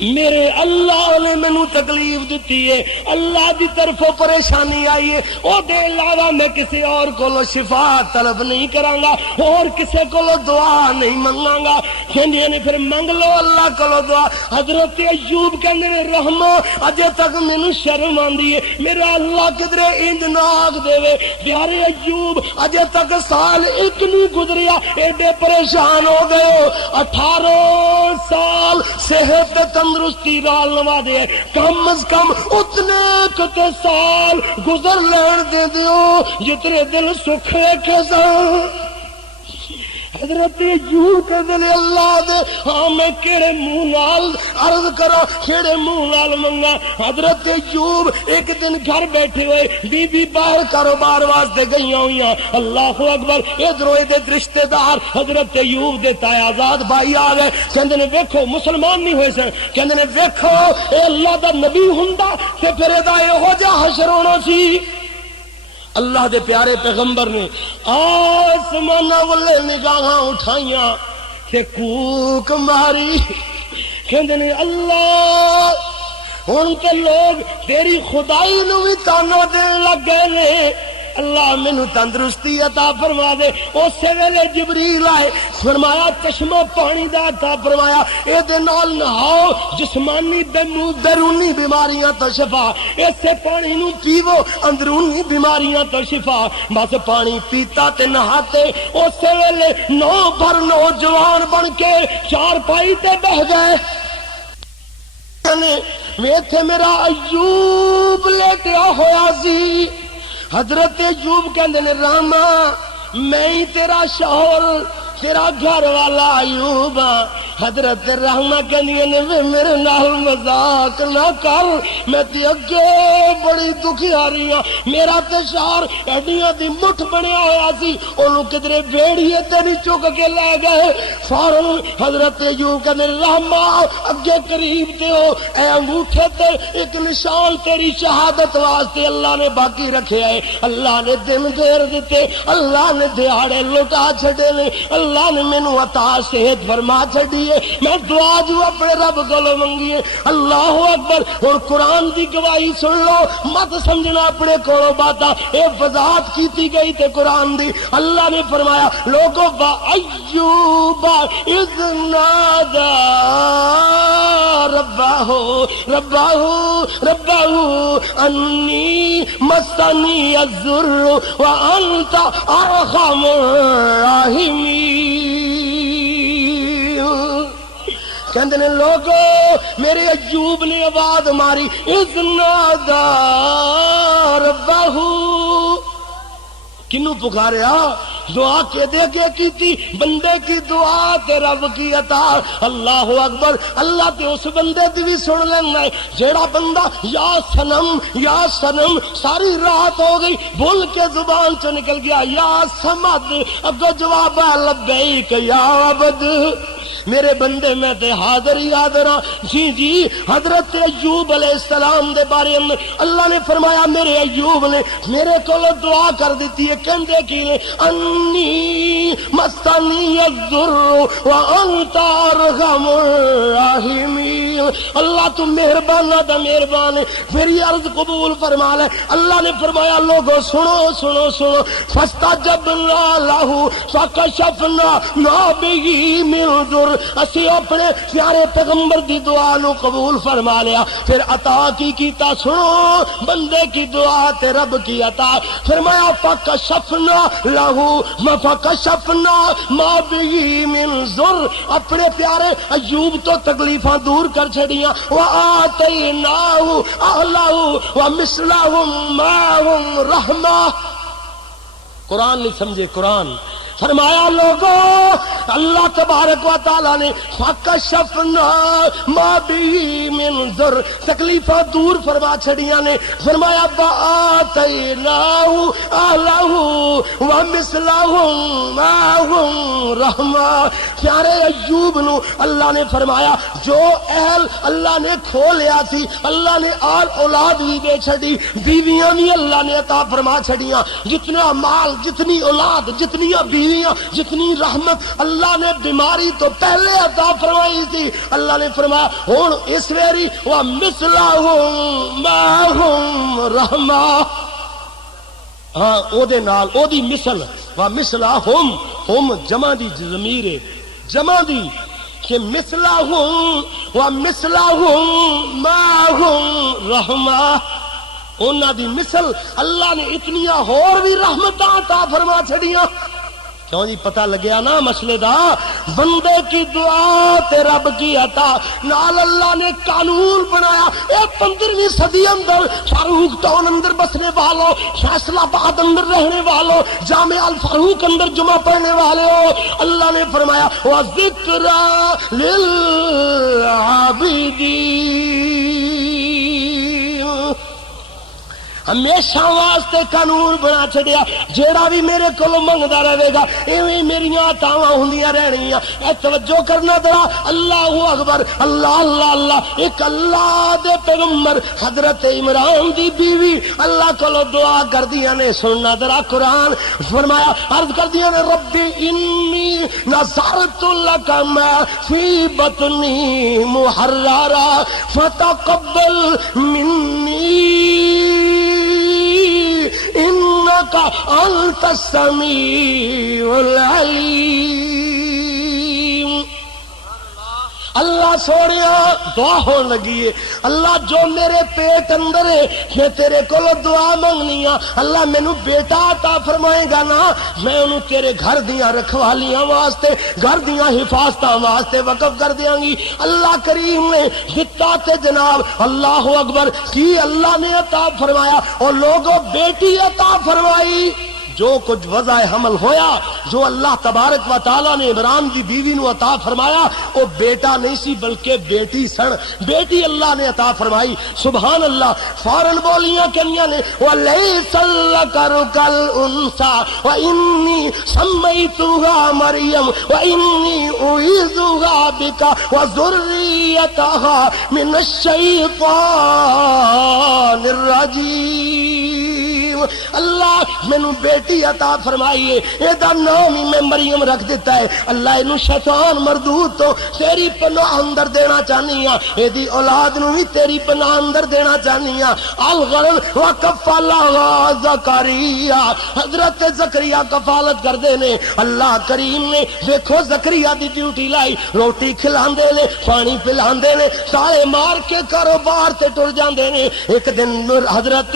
میرے اللہ نے مینوں تکلیف دیتی ہے، اللہ دی طرفوں پریشانی آئی ہے، او دے علاوہ میں کسی اور کولو شفا طلب نہیں کراں گا، اور کسی کولو دعا نہیں منگاں گا. کہندے نے پھر منگ لو اللہ کولو دعا. حضرت ایوب کہندے نے رحمہ اجے تک مینوں شرم آندی ہے، میرا اللہ کدرے انج نہ آکھ دے. پیارے ایوب اجے تک سال ایک نہیں گزریا ایڈے پریشان ہو گئے ہو. 18 سال صحت تندرستی رال نوا دے، کم از کم اتنے کتے سال گزر لین دے دیو جتنے دل سکھ رکھے سن. حضرت ایوب کہندے نے اللہ دے ہاں میں کیڑے منہ نال عرض کرا، کیڑے منہ نال منگا. حضرت ایوب ایک دن گھر بیٹھے ہوئے، بی بی باہر کاروبار واسطے گئی ہوئی. اللہ اکبر. ادھروں دے رشتے دار حضرت ایوب دے تایا آزاد بھائی آ گئے. کہندے نے ویکھو مسلمان نہیں ہوئے سن. کہندے نے ویکھو اے اللہ دا نبی ہوندا تے پھر ادا یہو جا حشر ہونا سی. اللہ دے پیارے پیغمبر نے آسمان والے نگاہاں اٹھائیاں تے کوک ماری. کہندے نے اللہ ہن تے لوگ تیری خدائی نو بھی تانا دین لگ گئے نے، اللہ مینوں تندرستی عطا فرما دے. اسی ویلے جبریل آئے، فرمایا چشمہ پانی دا عطا فرمایا، اے دے نال نہاؤ، جسمانی بیرونی بیماریاں تو شفا. اسے پانی نو پیو، اندرونی بیماریاں تو شفا. بس پانی پیتا تے نہاتے. اسی ویلے نو بھر نوجوان بن کے چار پائی تے بہ گئے. ویتھے میرا ایوب لیٹیا ہویا سی. حضرت ایوب کہندے نے راما میں ہی تیرا شوہر تیرا گھر والا ایوب. حضرت رحمہ کہندی نے میرے نال مذاق نہ کر، میں تے اگے بڑی دکھی آ رہی ہوں. میرا تے شوہر ایڈیاں دی مٹھ بنیا ہویا سی، اونوں کدرے بیڑیے تے نہیں چک کے لے گئے. فوراً حضرت ایوب کہندے رحمہ اگے قریب تے ہو، اے انگوٹھے تے ایک نشان تیری شہادت واسطے اللہ نے باقی رکھے ہے. اللہ نے دن دیر دیتے، اللہ نے دیہاڑے لوٹا چھڈے نے، اللہ نے مینوں عطا صحت فرما چھڈی ہے. میں دعا جو اپنے رب کولوں منگی ہے. اللہ اکبر. اور قرآن دی گواہی سن لو، مت سمجھنا اپنے کولوں باتاں. اے وضاحت کیتی گئی تے قرآن دی. اللہ نے فرمایا لوگوں با ایوب اذ نادى ربه انی مسنی الضر وانت ارحم الراحمین. کہندے نے لوگو میرے ایوب نے آواز ماری اذ نادى ربه. کنوں پکاریا؟ دعا کے دے کے کیتی، بندے کی دعا تے رب کی عطا. اللہ اکبر. اللہ تے اس بندے دی بھی سن لینا ہے جیڑا بندہ یا سنم ساری رات ہو گئی بھول کے زبان چ نکل گیا یا سمد، اگو جواب ہے لبیک یا عبد. میرے بندے میں تے حاضر ہی حاضر ہاں. جی حضرت ایوب علیہ السلام دے بارے میں اللہ نے فرمایا میرے ایوب نے میرے کولو دعا کر دیتی ہے. کہندے کی نے انی مسنی الضر وانت ارحم الراحمین. اللہ تو مہربان دا مہربان ہے. میری عرض قبول فرما لے. اللہ نے فرمایا لوگو سنو سنو سنو. فاستجبنا له فکشفنا ما به من ضر. اسی اپنے پیارے پیغمبر دی دعا نو قبول فرما لیا، پھر عطا کی کیتا. سنو بندے کی دعا تے رب کی عطا. فرمایا فکشفنا له فکشفنا ما به من ضر. اپنے پیارے ایوب تو تکلیفاں دور کر چھڑیاں. وآتیناہ اہلہ ومثلہم معہم رحمہ. قرآن نہیں سمجھے قرآن. فرمایا لوگوں اللہ تبارک و تعالی نے فکشفنا ما بی من ضر تکلیفاں دور فرما چھڑیاں نے. فرمایا وآتیناہ اہلہ ومثلہم معہم رحمہ. پیارے ایوب نو اللہ نے فرمایا جو اہل اللہ نے کھو لیا سی, اللہ نے آل اولاد بھی دے چھڑی, بیویاں بھی اللہ نے عطا فرما چھڑیاں. جتنا مال, جتنی اولاد, جتنی بیویاں, جتنی رحمت اللہ نے بیماری تو پہلے عطا فرمائی تھی, اللہ نے فرمایا ہن اس ویری ومثلہم معہم رحمہ. ہاں او دے نال او دی مثل ومثلہم, ہم جمع دی ضمیر ہے, جمع دی کہ مثلہم ومثلہم معہم رحمہ. انہاں دی مثل اللہ نے اتنیاں ہور بھی رحمتاں عطا فرما چھڑیاں. کیوں جی پتہ لگیا نا مسئلے دا, بندے کی دعا تے رب کی عطا نال اللہ نے قانون بنایا. اے 15ویں صدی اندر فاروق ٹاؤن اندر بسنے والوں, فیصلہ آباد اندر رہنے والوں, جامع الفاروق اندر جمعہ پڑھنے والے ہو, اللہ نے فرمایا وَذِكْرَى لِلْعَابِدِينَ. ہمیشہ واسطے قانون بنا چھڑیا, جیڑا بھی میرے کولوں منگدا رہے گا ایویں میریاں عطاواں ہوندیاں رہنیاں. اے توجہ کرنا ذرا, اللہ اکبر, اللہ اللہ اللہ. ایک اللہ دے پیغمبر حضرت عمران دی بیوی اللہ کولوں دعا کردیاں نے, سننا ذرا قرآن. فرمایا عرض کردیاں نے ربی انی نذرت لک ما فی بطنی محررا فتقبل منی انکا انت السمیع العلیم. اللہ سوڑیا دعا ہون لگی ہے, اللہ جو میرے پیٹ اندر ہے میں تیرے کولو دعا منگنی ہاں, اللہ مینوں بیٹا عطا فرمائے گا نا, میں انہوں تیرے گھر دیاں رکھوالیاں واسطے, گھر دیاں حفاظتاں واسطے وقف کر دیاں گی. اللہ کریم نے دتا تے جناب اللہ اکبر کی اللہ نے عطا فرمایا. اور لوگوں بیٹی عطا فرمائی. جو کچھ وضع حمل ہویا, جو اللہ تبارک و تعالی نے عمران دی بیوی نو عطا فرمایا, وہ بیٹا نہیں سی بلکہ بیٹی سن, بیٹی اللہ نے عطا فرمائی. سبحان اللہ. فوراً بولیاں کنیاں نے وَلَيْسَ الذَّكَرُ كَالْأُنثَىٰ وَإِنِّي سَمَّيْتُهَا مَرْيَمَ وَإِنِّي أُعِيذُهَا بِكَ وَذُرِّيَّتَهَا مِنَ الشَّيْطَانِ الرَّجِيمِ. اللہ مینوں بیٹی عطا فرمائیے, ایدا نام ہی میں مریم رکھ دیتا ہے. اللہ اینو شیطان مردود تو تیری پناہ اندر دینا چاہنی ہاں, ایدی اولاد نو بھی تیری پناہ اندر دینا چاہنی ہاں. الغرض وکفلھا زکریا, حضرت زکریا کفالت کر دے نے. اللہ کریم نے دیکھو زکریا دی ڈیوٹی لائی, روٹی کھلاندے نے, پانی پلاندے نے, سارے مار کے کاروبار تے ٹر جاندے نے. ایک دن حضرت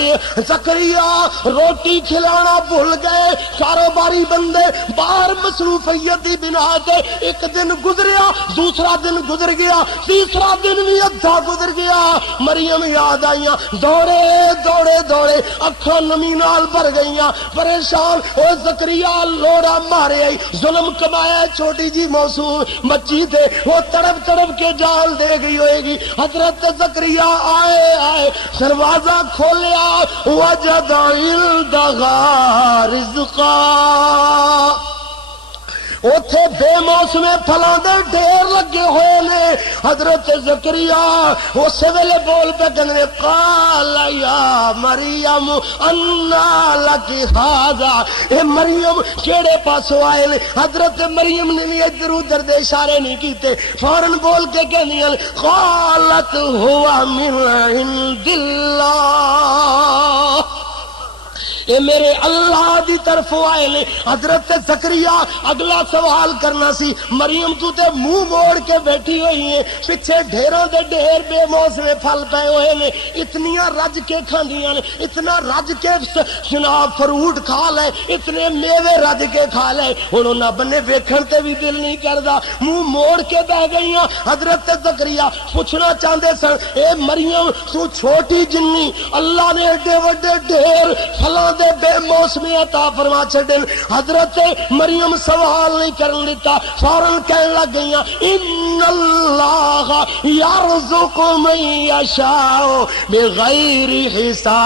زکریا روٹی کھلانا بھول گئے, کاروباری بندے باہر مصروفیت دی بنا تے. ایک دن گزریا, دوسرا دن گزر گیا, تیسرا دن بھی ادھا گزر گیا. مریم یاد آئیاں, دوڑے دوڑے دوڑے, اکھاں نمی نال بھر گئیاں, پریشان. او زکریا لوڑا مارے آئی, ظلم کمایا, چھوٹی جی موسوم بچی تھے, وہ تڑپ تڑپ کے جال دے گئی ہوئے گی. حضرت زکریا آئے آئے, دروازہ کھولیا, وجد رزقا, اوتھے بے موسم پھلاں دے ڈھیر لگے ہوئے نے. حضرت زکریا اسی ویلے بول پہ کہنے قال یا مریم انا لکی ھذا, اے مریم کیڑے پاسوں آئے نے. حضرت مریم نے بھی ادھر ادھر دے اشارے نہیں کیتے, فوراً بول کے کہنی قالت ہوا من عند اللہ, اے میرے اللہ دی طرف آئے نے. حضرت زکریا اگلا سوال کرنا سی, مریم تو تے منہ موڑ کے بیٹھی ہوئی ہیں, پیچھے ڈھیروں دے ڈھیر بے موسم پھل پے ہوئے نے, اتنیاں رج کے کھاندیاں نے, اتنا رج کے جناب فروٹ کھا لے, اتنے میوے رج کے کھا لے. ہن انہاں بنے ویکھن تے بھی دل نہیں کردا, منہ موڑ کے بہ گئیاں. حضرت زکریا پوچھنا چاہندے سن, اے مریم تو چھوٹی جنی, اللہ نے ایڈے وڈے ڈھیر پھلاں دے بے موسمی عطا فرما چھڈن. حضرت مریم سوال نہیں کرن دیتا، فوراً کہنے لگ گئیاں ان اللہ یرزق من یشاء بغیر حساب.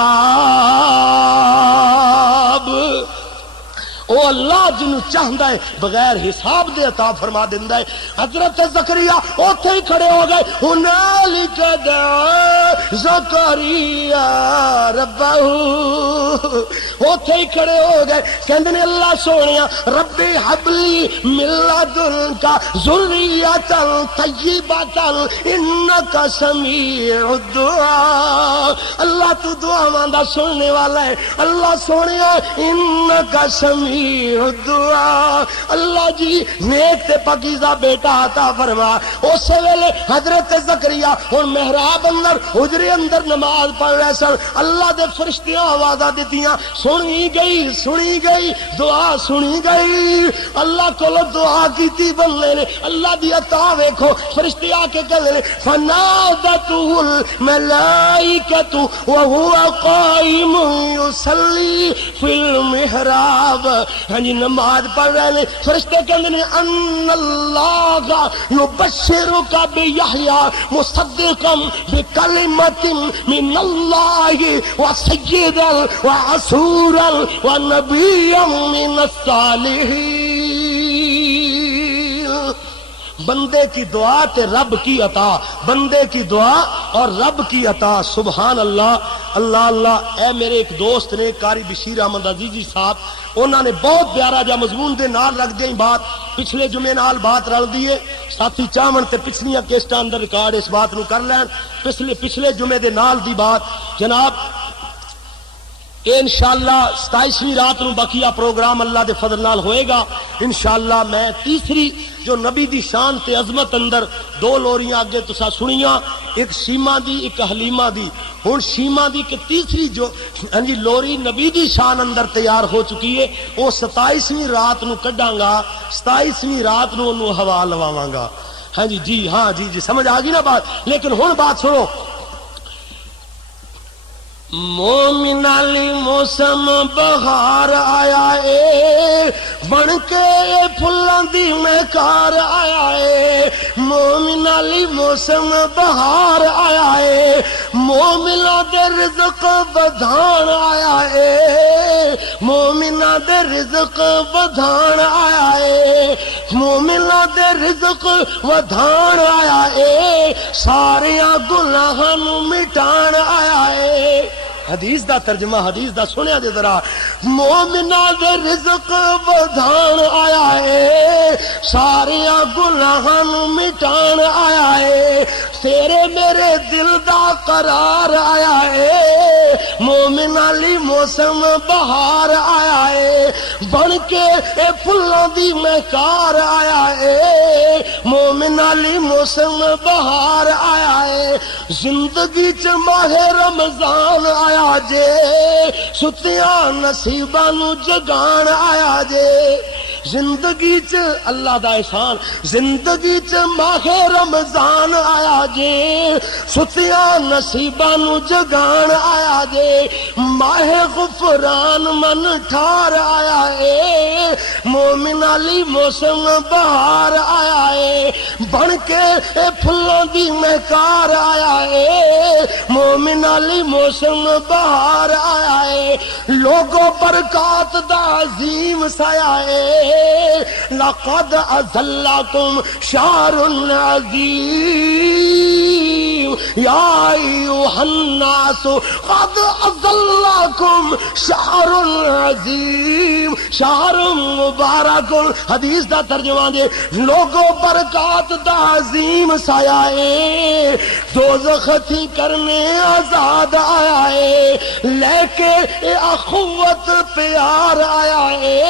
او اللہ جنوں چاہندا ہے بغیر حساب دے عطا فرما دیندا ہے. حضرت زکریا اوتھے ہی کھڑے ہو گئے. ہنالک دعا زکریا ربہ، اوتھے ہی کھڑے ہو گئے. کہندے نے اللہ سونیا ربی حبلی من لدنک ذریۃ طیبۃ انک سمیع الدعاء. اللہ تو دعاواں دا سننے والا ہے. اللہ سونیا انک سمیع دعا. اللہ جی نیک تے پاکیزہ بیٹا عطا فرما. اس ویلے حضرت زکریا ہن محراب اندر حجرے اندر نماز پڑھ رہے سن. اللہ دے فرشتیاں آوازاں دتیاں، سنی گئی دعا سنی گئی. اللہ کولو دعا کیتی بندے نے، اللہ دی عطا ویکھو. فرشتے آ کے کہندے نے فنادته الملائکۃ وهو قائم یصلی فی المحراب. ہاں جی نماز پڑھ رہے ہیں. فرشتے کہتے ہیں ان اللہ یبشرک بیحییٰ مصدقا بکلمۃ من اللہ وسیدا وحصورا ونبیا من الصالحین. بندے کی دعا تے رب کی عطا، بندے کی دعا اور رب کی عطا. سبحان اللہ اللہ اللہ. اے میرے ایک دوست نے قاری بشیر احمد عزیزی صاحب، انہوں نے بہت پیارا جا مضمون دے نال رکھ دیں بات. پچھلے جمعے نال بات رل دیے. ساتھی چاہن تے پچھلیاں کیسٹاں اندر ریکارڈ اس بات نو کر لین. پچھلے جمعے دے نال دی بات جناب انشاءاللہ 27ویں رات نو بقیہ پروگرام اللہ دے فضل نال ہوئے گا انشاءاللہ. میں تیسری جو نبی دی شان تے عظمت اندر دو لوریاں اگے تسا سنیاں، ایک شیما دی ایک حلیمہ دی. ہن شیما دی کہ تیسری جو جی لوری نبی دی شان اندر تیار ہو چکی ہے، وہ 27ویں رات نو کڈاں گا. 27ویں رات نو انہوں ہوا لواواں گا. ہاں جی ہاں جی سمجھ آ گئی نا بات. لیکن ہن بات سنو. مومن علی موسم بہار آیا اے بن کے پھلاں دی مہکار آیا اے. مومن علی موسم بہار آیا اے مومناں دے رزق بدھان آیا اے. مومناں دے رزق بدھان آیا اے. مومناں دے رزق بدھان آیا اے. ساریاں گناہاں نوں مٹان آیا اے. حدیث دا ترجمہ حدیث دا سنیا جے ذرا. مومناں دے رزق بدھان آیا اے ساریاں گناہاں نوں مٹان آیا اے. تیرے میرے دل دا قرار آیا اے. مومن علی موسم بہار آیا اے بن کے اے پھلاں دی مہکار آیا اے. مومن علی موسم بہار آیا اے. زندگی چ ماہ رمضان آیا جے ستیاں نصیباں نو جگان آیا جے. زندگی چ اللہ دا احسان، زندگی چ ماہ رمضان آیا جے ستیاں نصیباں نو جگان آیا جے. ماہ غفران من ٹھار آیا اے. مومن علی موسم بہار آیا اے بن کے اے پھلاں دی مہکار آیا اے. مومن علی موسم بہار آیا اے. لوگوں برکات دا عظیم سایہ اے. لقد اذلکم شہر عظیم یا ایھا الناس قد اذلکم شہر عظیم شہر مبارک. حدیث دا ترجمہ دے لوگوں برکات دا عظیم سایہ اے. دوزخ تھی کرنے آزاد آیا اے لے کے اے اخوت پیار آیا اے.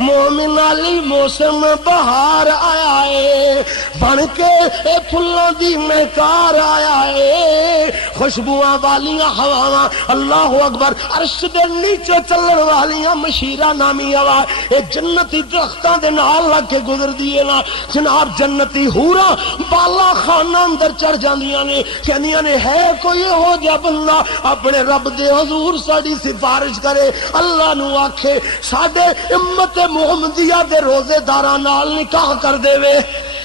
مومن علی موسم بہار آیا اے بن کے اے پھلاں دی مہکار آیا اے. خوشبواں والیاں ہواواں اللہ اکبر عرش دے نیچے چلن والیاں مشیرہ نامی ہوا اے جنتی درختاں دے نال لگ کے گزر دیے نا جناب. جنتی حوراں بالا خانہ اندر چڑھ جاندیاں نے کہندیاں نے ہے کوئی ہو جا بندہ اپنے رب دے حضور ساڈی سفارش کرے اللہ نو آکھے ساڈے امت محمدیہ دے روزے داراں نال نکاح کر دے وے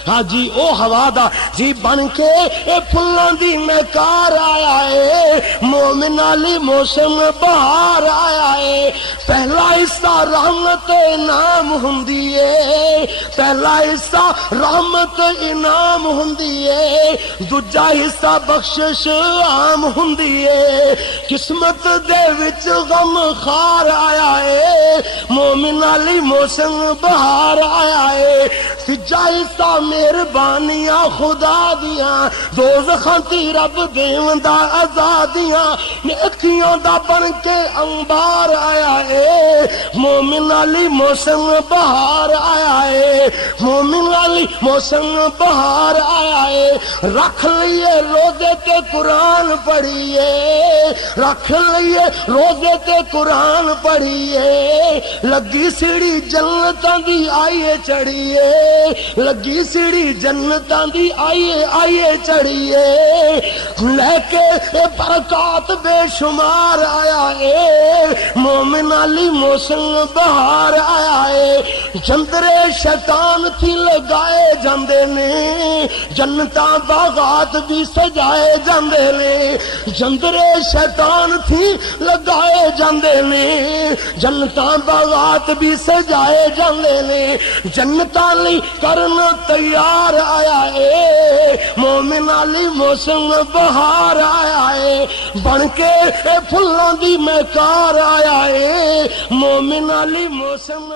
ہاں جی او ہوا دا جی بن کے اے پھلاں دی مہکار آیا ہے مومن علی موسم بہار آیا ہے پہلا حصہ رحمت انعام ہوندی ہے پہلا حصہ رحمت انعام ہوندی ہے دوجا حصہ بخشش عام ہوندی ہے قسمت دے وچ غم خار آیا ہے مومن علی موسم بہار آیا ہے تیجا حصہ مہربانیاں خدا دیاں دوزخاں تی رب دیوندا آزادیاں نیکیاں دا بن کے انبار آیا ہے مومن علی موسم بہار آیا ہے مومن علی موسم بہار آیا ہے رکھ لیے روزے تے قرآن پڑھیے رکھ لیے روزے تے قرآن پڑھیے لگی سیڑھی جنتاں دی آئیے چڑھیے لگی سیڑھی جنتاں دی آئیے چڑھیے لے کے برکات بے شمار آیا ہے مومن علی موسم بہار آیا ہے جندرے شیطان تھی لگائے جاندے نے جنتاں باغات بھی سجائے جاندے نے جندرے شیطان تھی لگائے جاندے نے جنتاں باغات بھی سجائے جاندے نے جنتاں لئی کرنا تیار آیا ہے مومن علی موسم بہار آیا ہے بن کے پھلاں دی مہکار آیا ہے مومن علی موسم